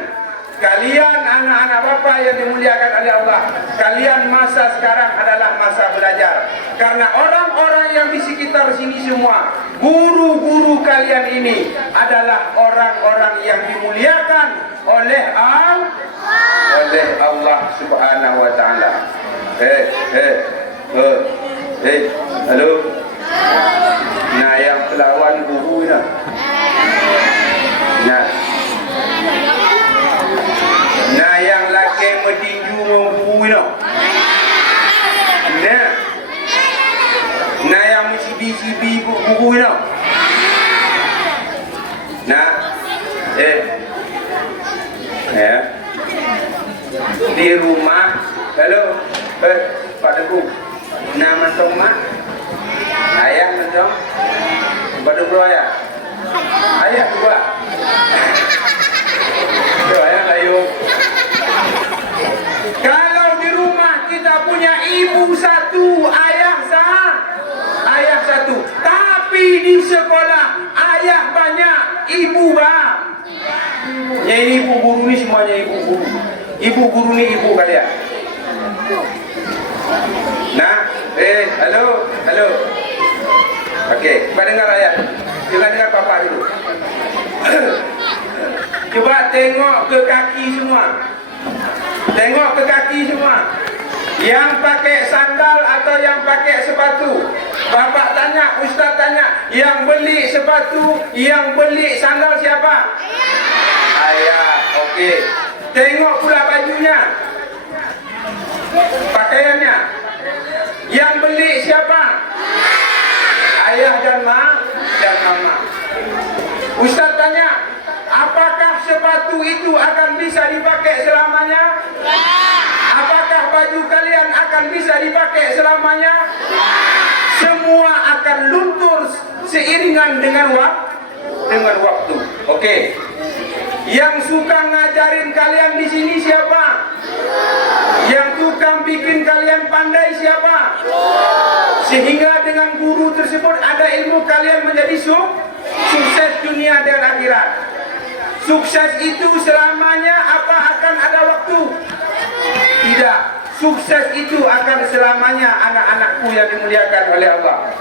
Kalian anak-anak bapak yang dimuliakan oleh Allah, kalian masa sekarang adalah masa belajar. Karena orang-orang yang di sekitar sini semua, guru-guru kalian ini adalah orang-orang yang dimuliakan oleh Allah Subhanahu wa taala. Halo. Nah, yang pelawan guru ni. Nah, yang laki medinju guru ni. Nah, yang cibi-cibi guru ni. Nah, di rumah, halo, Pak Debu, nama mak, ayah mentong, Pak Debu ayah juga, ayah ayo. Kalau di rumah kita punya ibu satu, ayah satu, tapi di sekolah ayah banyak, ibu banyak. Ya ini ibu guru ni semuanya ibu guru. Ibu guru ni ibu kalian. Nah, halo. Okey, cuba dengar ayat. Cuba dengar papa dulu. Cuba tengok ke kaki semua. Tengok ke kaki semua. Yang pakai sandal atau yang pakai sepatu. Bapak tanya, ustaz tanya, yang beli sepatu, yang beli sandal siapa? Ayah. Okey. Tengok pula bajunya. Pakaiannya. Yang beli siapa? Ayah dan mama. Ustaz tanya, apakah sepatu sepatu itu akan bisa dipakai selamanya? Apakah baju kalian akan bisa dipakai selamanya? Semua akan luntur seiringan dengan waktu. Oke. Yang suka ngajarin kalian di sini siapa? Yang tukang bikin kalian pandai siapa? Sehingga dengan guru tersebut ada ilmu, kalian menjadi sukses dunia dan akhirat. Sukses itu selamanya apa akan ada waktu? Tidak. Sukses itu akan selamanya, anak-anakku yang dimuliakan oleh Allah.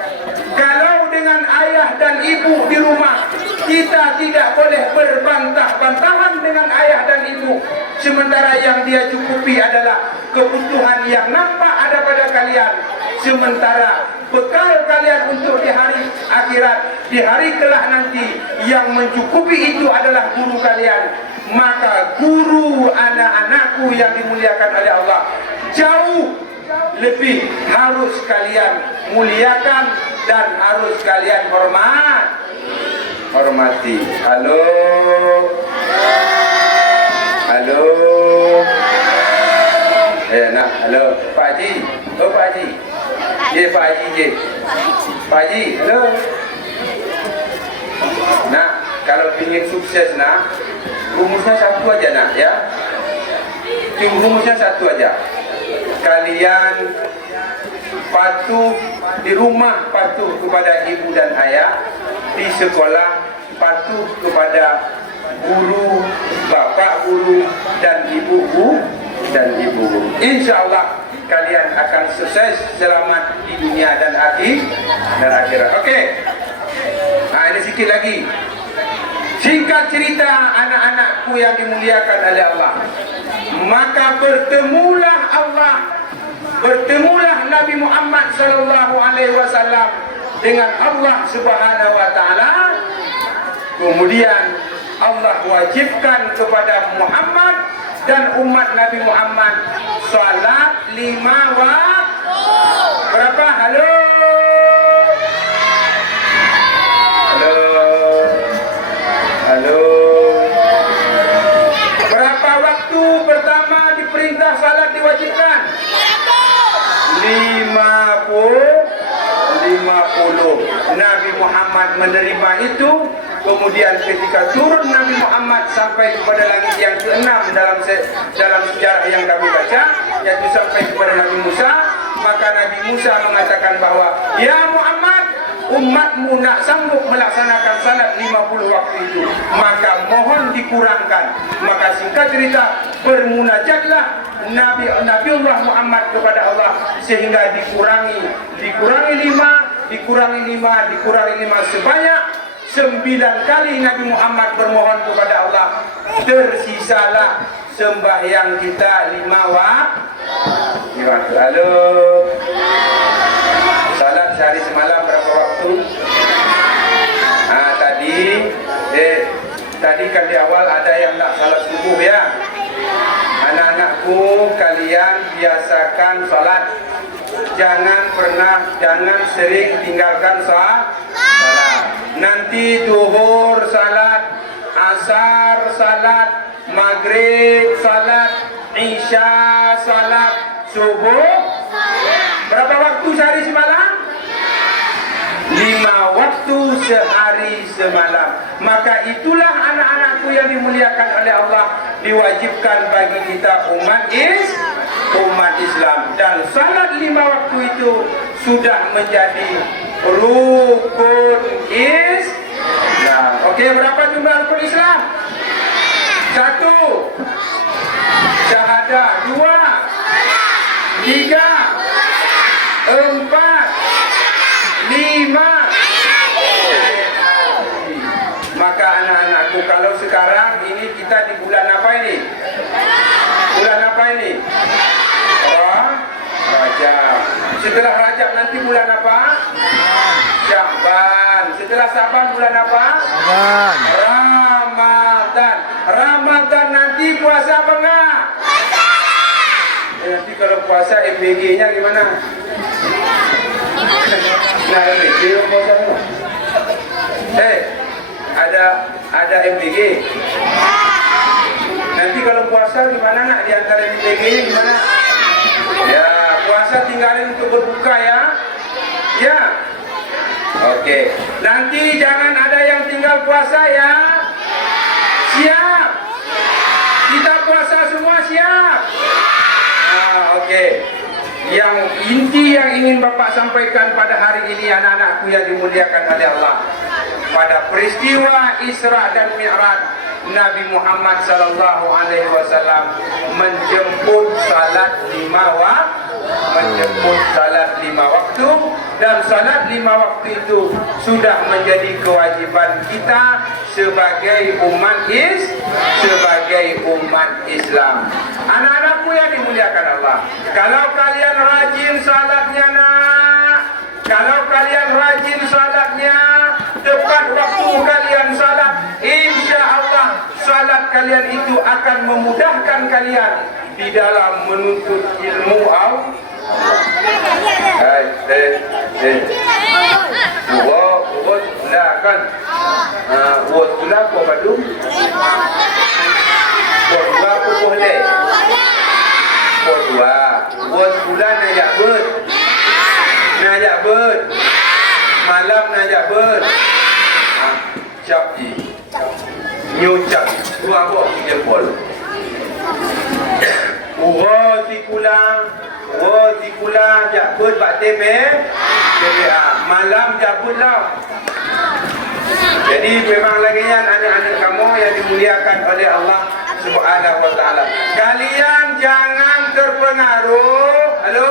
Kalau dengan ayah dan ibu di rumah, kita tidak boleh berbantah-bantahan dengan ayah dan ibu. Sementara yang dia cukupi adalah kebutuhan yang nampak ada pada kalian. Sementara bekal kalian untuk di hari akhirat, di hari kelak nanti, yang mencukupi itu adalah guru kalian. Maka guru anak-anakku yang dimuliakan oleh Allah jauh lebih harus kalian muliakan dan harus kalian hormati. Halo. Nak, halo Pak Haji. Oh Pak Haji. Ya Pak Haji je. Pak Haji, halo. Nak, kalau ingin sukses nak, rumusnya satu aja nak ya. Rumusnya satu aja. Kalian patuh di rumah, patuh kepada ibu dan ayah, di sekolah patuh kepada guru, bapak guru dan ibu guru. Insya Allah kalian akan sukses, selamat di dunia dan akhirat. Oke. Nah, ini sedikit lagi. Singkat cerita anak-anakku yang dimuliakan oleh Allah, maka bertemulah Nabi Muhammad sallallahu alaihi wasallam dengan Allah Subhanahu wa taala. Kemudian Allah wajibkan kepada Muhammad dan umat Nabi Muhammad salat 5 waktu. Berapa? Halo. Berapa waktu pertama diperintah salat diwajibkan? 50. Nabi Muhammad menerima itu. Kemudian ketika turun Nabi Muhammad sampai kepada langit yang ke-6 dalam sejarah yang kami baca, yaitu sampai kepada Nabi Musa, maka Nabi Musa mengatakan bahwa, ya Muhammad, umatmu nak sanggup melaksanakan salat 50 waktu itu, maka mohon dikurangkan. Maka singkat cerita, bermunajatlah Nabiullah Muhammad kepada Allah sehingga dikurangi 5 sebanyak 9 kali Nabi Muhammad bermohon kepada Allah. Tersisalah sembahyang kita 5 waktu. Halo. Salat sehari semalam berapa waktu? Tadi kan di awal ada yang tak salat subuh ya. Anak-anakku, kalian biasakan salat. Jangan sering tinggalkan salat. Nanti duhur salat, asar salat, maghrib salat, isya salat, subuh. Berapa waktu sehari semalam? 5 waktu sehari semalam. Maka itulah anak-anakku yang dimuliakan oleh Allah, diwajibkan bagi kita umat Islam. Dan salat 5 waktu itu sudah menjadi rukun Islam. Oke, berapa jumlah rukun Islam? 1. Syahadah. 2. 3. 4. 5. Maka anak-anakku, kalau sekarang ini kita di bulan apa ini? Bulan apa ini? Rajab. Setelah Rajab nanti bulan apa? Sya'ban. Setelah Sya'ban bulan apa? Ramadan. Ramadan nanti puasa apa enggak? Nanti kalau puasa MBG-nya gimana? Nah, MBG puasa apa? Ada MBG. puasa gimana nak? Di antara DPG-nya gimana? Ya, puasa tinggalin untuk berbuka ya. Ya. Oke. Nanti jangan ada yang tinggal puasa ya. Siap. Kita puasa semua siap. Oke. Yang inti yang ingin Bapak sampaikan pada hari ini anak-anakku yang dimuliakan oleh Allah. Pada peristiwa Isra dan Mi'raj, Nabi Muhammad sallallahu alaihi wasallam menjemput salat 5 waktu, dan salat 5 waktu itu sudah menjadi kewajiban kita sebagai umat Islam. Anak-anakku yang dimuliakan Allah, kalau kalian rajin salatnya nak, kalau kalian rajin salatnya, tepat waktu kalian salat, insya Allah salat kalian itu akan memudahkan kalian di dalam menuntut ilmu malam najak ber capi nyucap dua buah jempol Wazikula jabut Pak TPA malam jabut lah. Jadi memang lagi anak-anak kamu yang dimuliakan oleh Allah Subhanahu wa taala. Kalian jangan terpengaruh. Halo.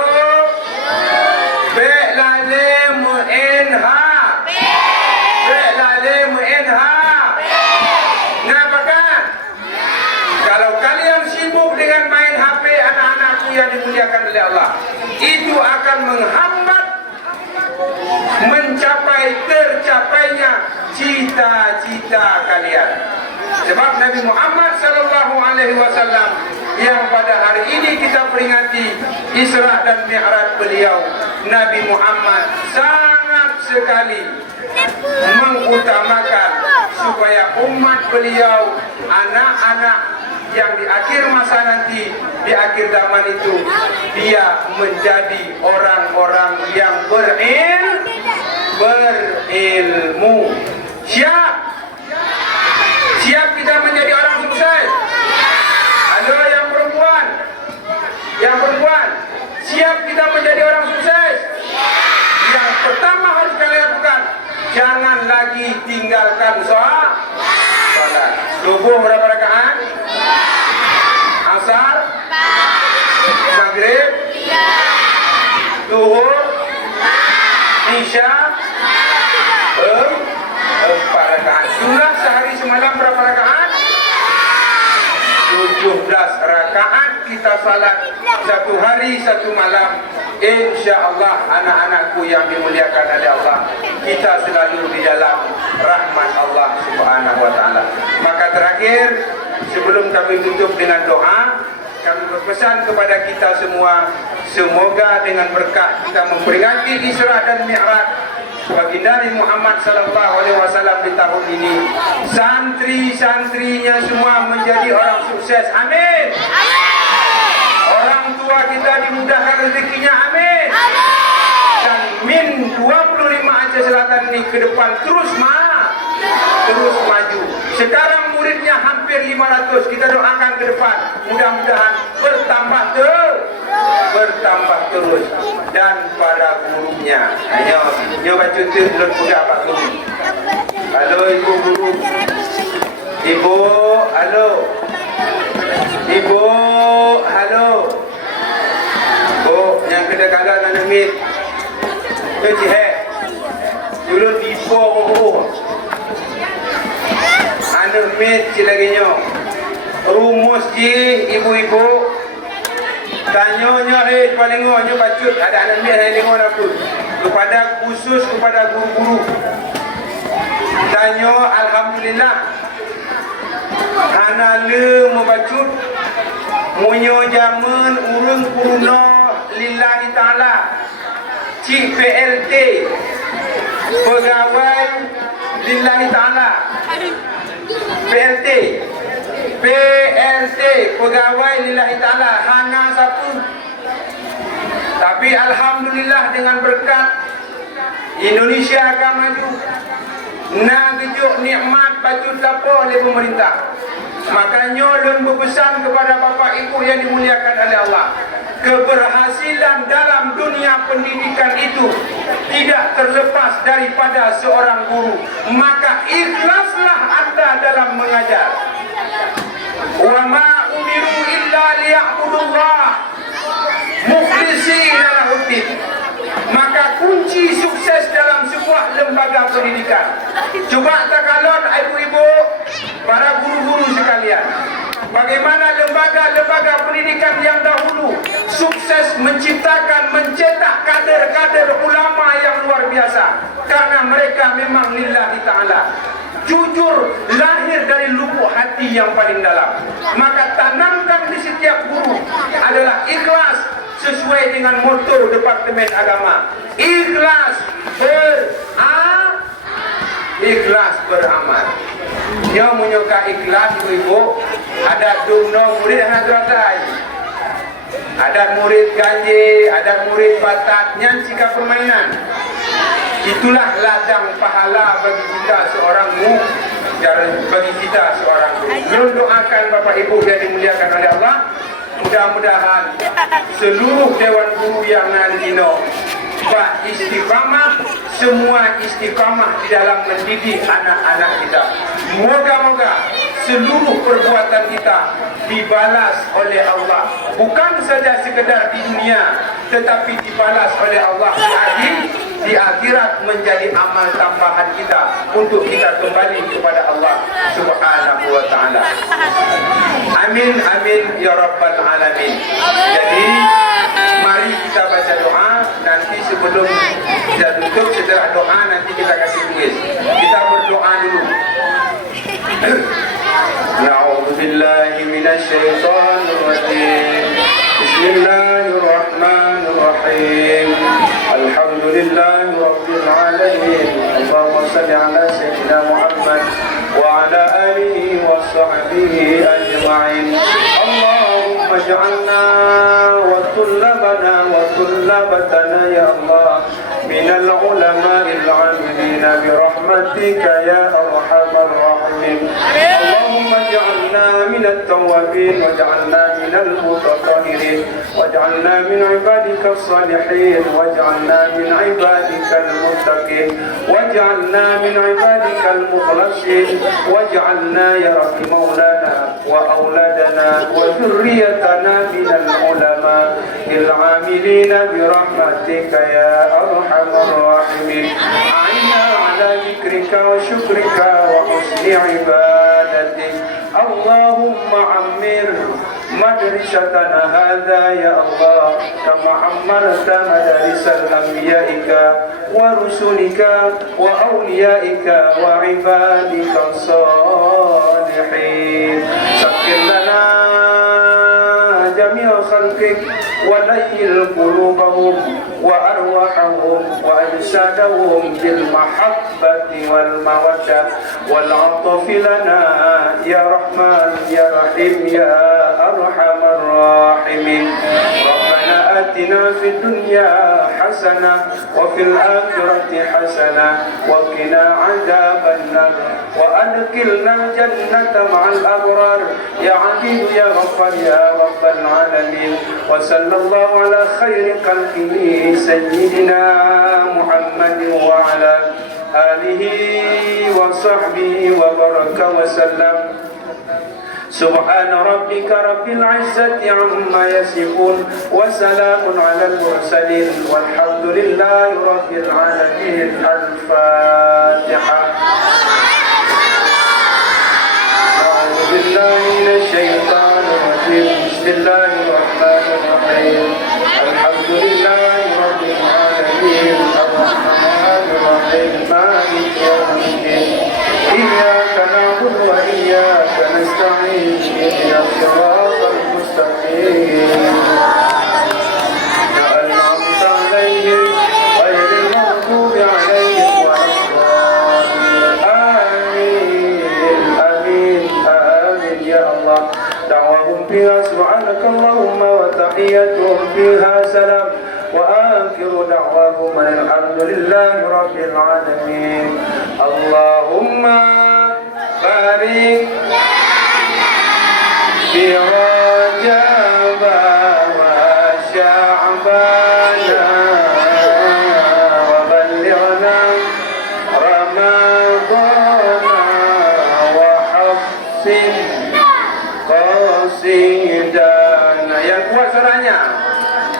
Be'lale mu'inha. Be'lale mu'inha. Ngapakan? Kalau kalian sibuk dengan main HP anak-anakku yang dimuliakan oleh Allah, itu akan menghambat mencapai tercapainya cita-cita kalian. Sebab Nabi Muhammad sallallahu alaihi wasallam yang pada hari ini kita peringati Isra dan Mi'raj beliau, Nabi Muhammad sangat sekali mengutamakan supaya umat beliau, anak-anak yang di akhir masa nanti, di akhir zaman itu, dia menjadi orang-orang yang berilmu. Siap? Siap kita menjadi orang sukses? Halo yang perempuan? Yang perempuan, siap kita menjadi orang sukses? Yang pertama harus kalian lakukan, jangan lagi tinggalkan sholat. Subuh berapa rakaat? Asar? Maghrib? Zuhur? Isya? 4 rakaat. Jumlah sehari semalam berapa rakaat? 17 rakaat kita salat satu hari satu malam. Insya Allah anak-anakku yang dimuliakan oleh Allah, kita selalu di dalam rahmat Allah Subhanahu wa taala. Maka terakhir, sebelum kami tutup dengan doa, kami berpesan kepada kita semua, semoga dengan berkah kita memperingati Isra dan Mi'raj baginda Nabi Muhammad sallallahu alaihi wasallam di tahun ini, santri-santrinya semua menjadi orang sukses. Amin. Orang tua kita dimudahkan rezekinya. Amin. Dan min 25 Aceh Selatan ini ke depan terus maju. Sekarang muridnya hampir 500. Kita doakan ke depan, mudah-mudahan bertambah terus. Dan para gurunya, nyo baca tu belum juga Pak Guru. Halo Ibu Guru. Ibu, halo. Ibu, halo. Oh, yang kedekalan anak mit. Tu dulu tipu anak mit cilaginyo. Rumus ji ibu-ibu. Tanya-nya palingonyo bacut ada anak mit yang dengar aku. Kepada khusus kepada guru-guru. Tanya alhamdulillah. Hanale membacut munyo zaman urung kuruna lillahi ta'ala, cik PLT pegawai lillahi ta'ala, PLT PLT, pegawai lillahi ta'ala, hana satu. Tapi alhamdulillah dengan berkat Indonesia akan maju. Nak gejuk nikmat baju lapor oleh pemerintah. Makanya ulun berpesan kepada Bapak Ibu yang dimuliakan oleh Allah, keberhasilan dalam dunia pendidikan itu tidak terlepas daripada seorang guru. Maka ikhlaslah anda dalam mengajar. Wa ma umiru illa liya'budullah mukhlishina lahuddin. Maka kunci sukses dalam sebuah lembaga pendidikan. Coba takalon ibu-ibu, para guru-guru sekalian, bagaimana lembaga-lembaga pendidikan yang dahulu sukses menciptakan, mencetak kader-kader ulama yang luar biasa. Karena mereka memang lillahi ta'ala, jujur, lahir dari lubuk hati yang paling dalam. Maka tanamkan di setiap guru adalah ikhlas, sesuai dengan motto Departemen Agama. Ikhlas beramal. Dia menyuka ikhlas ibu-ibu. Ada dumno murid hadratai, ada murid ganji, ada murid batat, yang jika permainan. Itulah ladang pahala bagi kita seorang guru, bagi kita seorang guru. Belum doakan Bapak Ibu yang dimuliakan oleh Allah, mudah-mudahan seluruh dewan guru yang nandino bah istiqamah, semua istiqamah di dalam mendidik anak-anak kita. Moga-moga seluruh perbuatan kita dibalas oleh Allah, bukan saja sekedar di dunia, tetapi dibalas oleh Allah di akhirat menjadi amal tambahan kita untuk kita kembali kepada Allah Subhanahu wa ta'ala. Amin amin ya rabbal alamin. Jadi mari kita baca doa. Nanti sebelum kita tutup, setelah doa nanti kita kasih tulis. Kita berdoa dulu. Na'udzu billahi minasy syaithanir rajim. Bismillahirrahmanirrahim. Alhamdulillahi rabbil alamin. Allahumma shalli ala sayyidina Muhammad wa ala alihi wa sahbihi ajma'in. Allahumma ij'alna wa tullabana wa tullabatana ya Allah minal ulama'il 'amilin bi rahmatika ya arhamar rahimin. Allahumma ij'alna minat tawwabin waj'alna minal mutatahhirin waj'alna min 'ibadika as-salihin waj'alna min 'ibadika al-muttaqin waj'alna min 'ibadika al-mukhlasin waj'alna ya rabbi maulana wa auladana wa dhurriyyatana minal ulama'il 'amilin bi rahmatika ya arhamar rahimin. A'inna 'ala dzikrika wa syukrika wa husni 'ibadatik. Allahumma 'ammir madrasatana hadza ya Allah kama 'ammarta madarisal anbiya'ika wa rusulika wa awliyaika wa 'ibadika salihin. Sakkir lana jami'a khalqik wa layyil qulubahum wa arwahahum wa ajsadahum bil mahabbati wal mawaddah wal 'atfi lana ya Rahman ya Rahim ya arhamar rahimin. Rabbana atina fid dunya hasanah wa fil akhirati hasanah wa qina 'adzaban nar wa adkhilna jannata ma'al abrar ya 'aziz ya ghaffar ya rabbal alamin. Wa sallallahu ala khairi khalqihi sayyidina Muhammadin wa ala alihi wa sahbihi wa baraka wa sallam. Subhana rabbika rabbil izzati amma yasifun wa salamun alal mursalin walhamdulillahi rabbil alamin. Al-Fatiha. A'udzu billahi minasy syaithanir rajim. Bismillahirrahmanirrahim. Alhamdulillahi rabbil alamin. Ar-Rahmanir Rahim. Maliki yaumiddin. Iyyaka na'budu wa iyyaka nasta'in. Ihdinas siratal mustaqim. An'amta 'alaihim ghairil maghdubi 'alaihim waladdallin. Amin. Amin. Amin ya Allah. Allahumma alhamdulillahi rabbil alamin. Allahumma barik fi Rajab wa Sya'ban wa ballighna Ramadan wa hafsin qasidana. Yang kuat suaranya.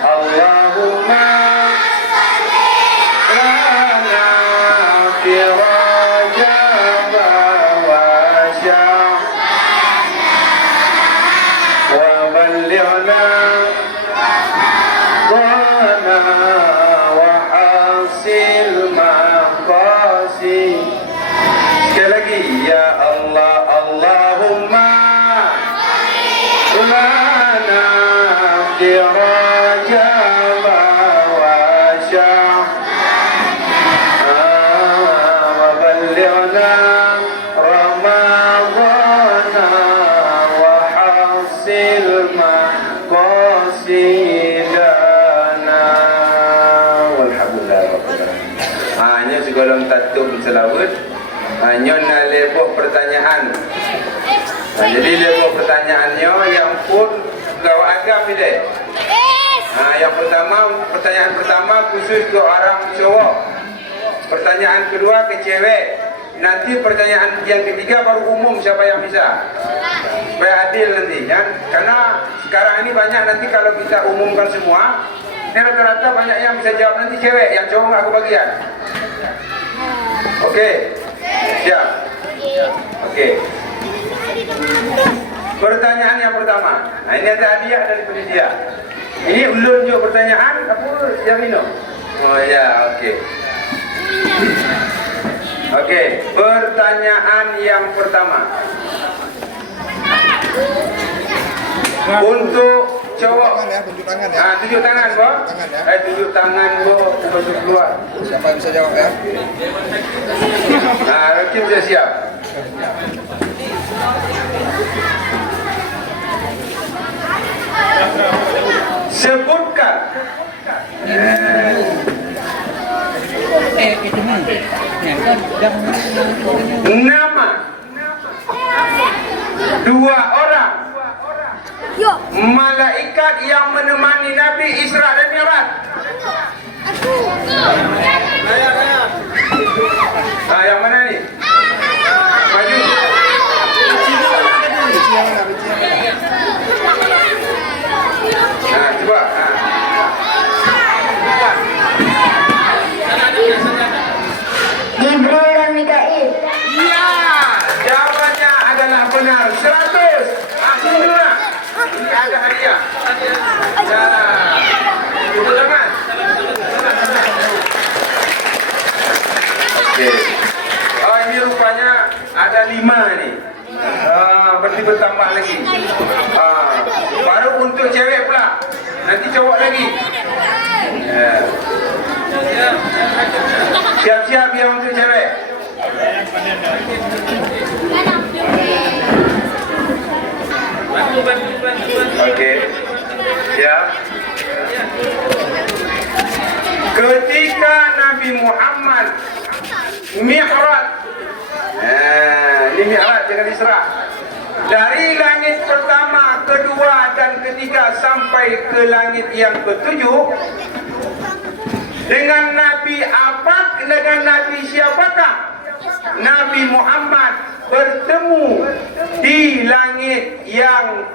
Allahumma lana fi Rajab wa Sya'ban wa ballighna dhana wa hasil maqasid. Sekali lagi, ya Allah, Allahumma lana fi Rajab wa Sya'ban wa ballighna Ramadhan wa hasil maqasidana. Walhamdulillah rabbil alamin. Hanya segolong tatum selawat. Hanya nak lebok pertanyaan. Jadi lebok pertanyaannya yang pun gawat agam ini. Yang pertama, pertanyaan pertama khusus ke orang cowok. Pertanyaan kedua ke cewek. Nanti pertanyaan yang ketiga baru umum siapa yang bisa. Supaya adil nanti kan. Karena sekarang ini banyak nanti kalau kita umumkan semua, ini rata-rata banyak yang bisa jawab nanti cewek, yang cowok nggak kebagian. Oke. Siap. Oke. Pertanyaan yang pertama. Nah, ini ada hadiah dari panitia. Ini ulun juga pertanyaan apa yang minum? Oh ya, oke. Oke, pertanyaan yang pertama. Untuk cowok. Tunjuk tangan ya. Tunjuk tangan, Bo. Tunjuk tangan, Bo. Tunjuk keluar. Siapa yang bisa jawab ya? Rocky sudah siap. Sebutkan nama dua orang malaikat yang menemani Nabi Isra dan Mi'raj. Yang mana ni? Maju. Coba. Jibril dan Mikail. Ya, jawabannya adalah benar. 100. Alhamdulillah. Ini ada hadiah. Tepuk tangan. Oke. Oh, ini rupanya ada 5 ni. Berarti bertambah lagi. Baru untuk cewek pula. Nanti cowok lagi. Siap-siap yang untuk cewek. Okey. Siap. Ketika Nabi Muhammad Mi'raj. Ini Mi'raj dengan Isra. Dari langit pertama, kedua dan ketiga sampai ke langit yang ketujuh, dengan Nabi apa? Dengan Nabi siapakah? Nabi Muhammad bertemu di langit yang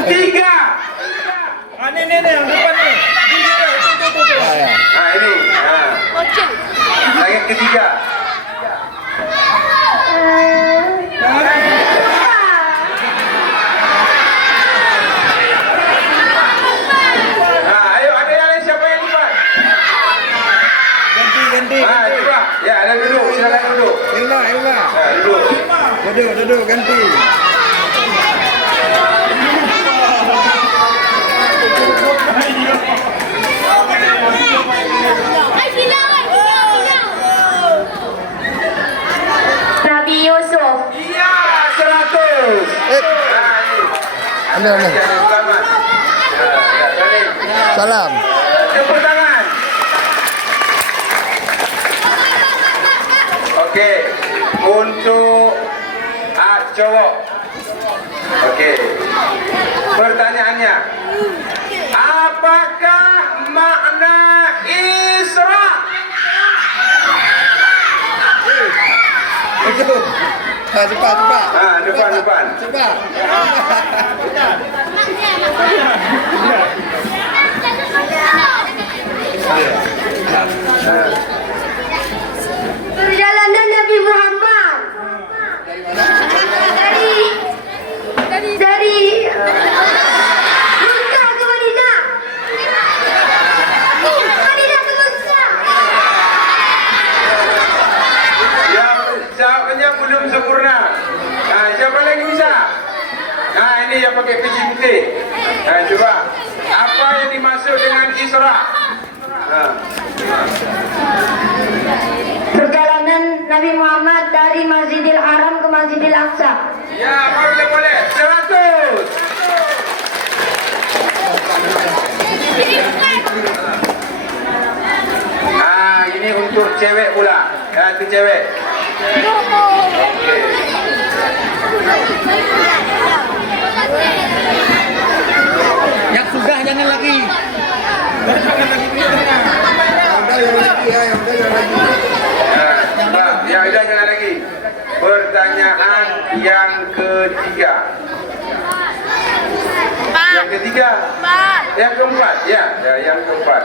ketiga. Ini yang depan ni. Ini. Langit ketiga. Ayo, ada yang lain siapa yang cepat? Ganti. Coba. Ya, ada duduk. Silakan duduk. Ila. Duduk. Duduk, ganti. Nabi Yusuf. Iya, 100. Anda. Selamat. Ya. Salam. Tepuk tangan. Oke, untuk cowok. Oke. Pertanyaannya, apakah makna Isra? Itu. Cepat. Depan. Cepat. Perjalanan Nabi Muhammad dari Mekah ke Madinah. Madinah ke Mekah. Yang jawabnya belum sempurna. Siapa lagi bisa? Ini yang pakai peci putih. Coba. Apa yang dimaksud dengan Isra? Perjalanan Nabi Muhammad dari Masjidil Haram ke Masjidil Aqsa. Ya, boleh. 100. Ini untuk cewek pula. Itu cewek. Yang sudah jangan lagi. Ya, udah jangan lagi. Pertanyaan yang ketiga. Yang ketiga. Yang keempat, ya, yang keempat.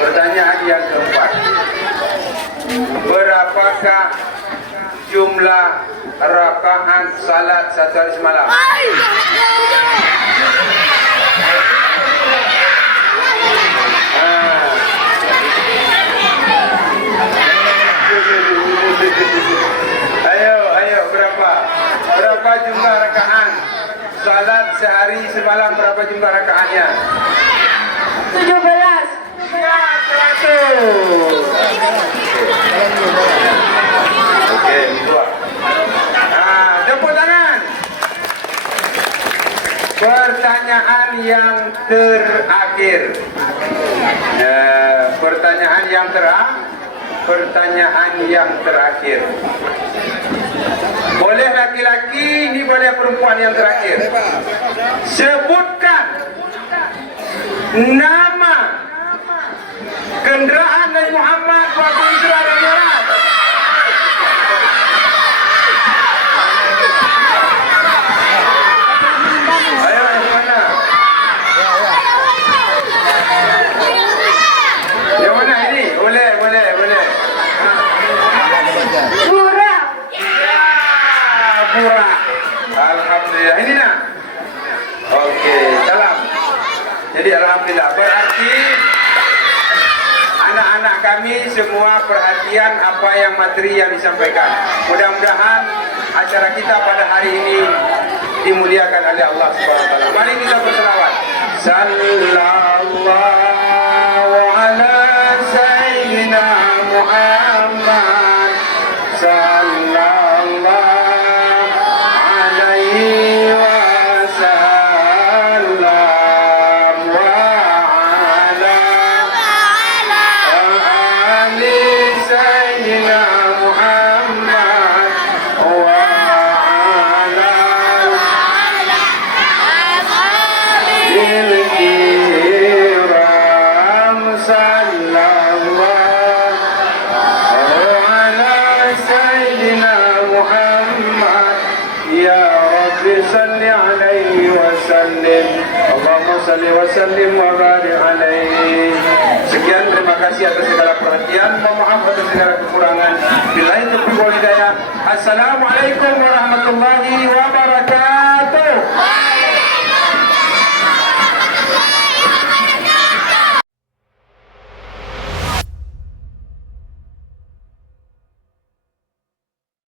Pertanyaan yang keempat. Berapakah jumlah rakaat salat satu hari semalam? Ayo, berapa jumlah rakaat salat sehari semalam? Berapa jumlah rakaatnya? 17. Ya, 100. Oke, dua. Tepuk tangan. Pertanyaan yang terakhir. Pertanyaan yang terakhir. Boleh laki-laki, ini boleh perempuan yang terakhir. Sebutkan nama kenderaan Nabi Muhammad waktu Isra dan Mi'raj. Ayo, yang mana? Yang mana ini? Boleh. Burak. Alhamdulillah. Ini nak. Oke, salam. Jadi alhamdulillah. Berarti anak-anak kami semua perhatian apa yang materi yang disampaikan. Mudah-mudahan acara kita pada hari ini dimuliakan oleh Allah Subhanahu wa taala. Mari kita berselawat. Sallallahu ala sayyidina Muhammad. Sallallahu alaihi wasallam wa ala ali sayyidina Muhammad wa ala الكرام صلى الله على سيدنا محمد يا رب صل عليه وسلم اللهم صل وسلم وبارك عليه. Sekian, terima kasih atas segala perhatian. Mohon maaf atas segala kekurangan. Billahi taufiq wal hidayah. Assalamualaikum warahmatullahi wabarakatuh.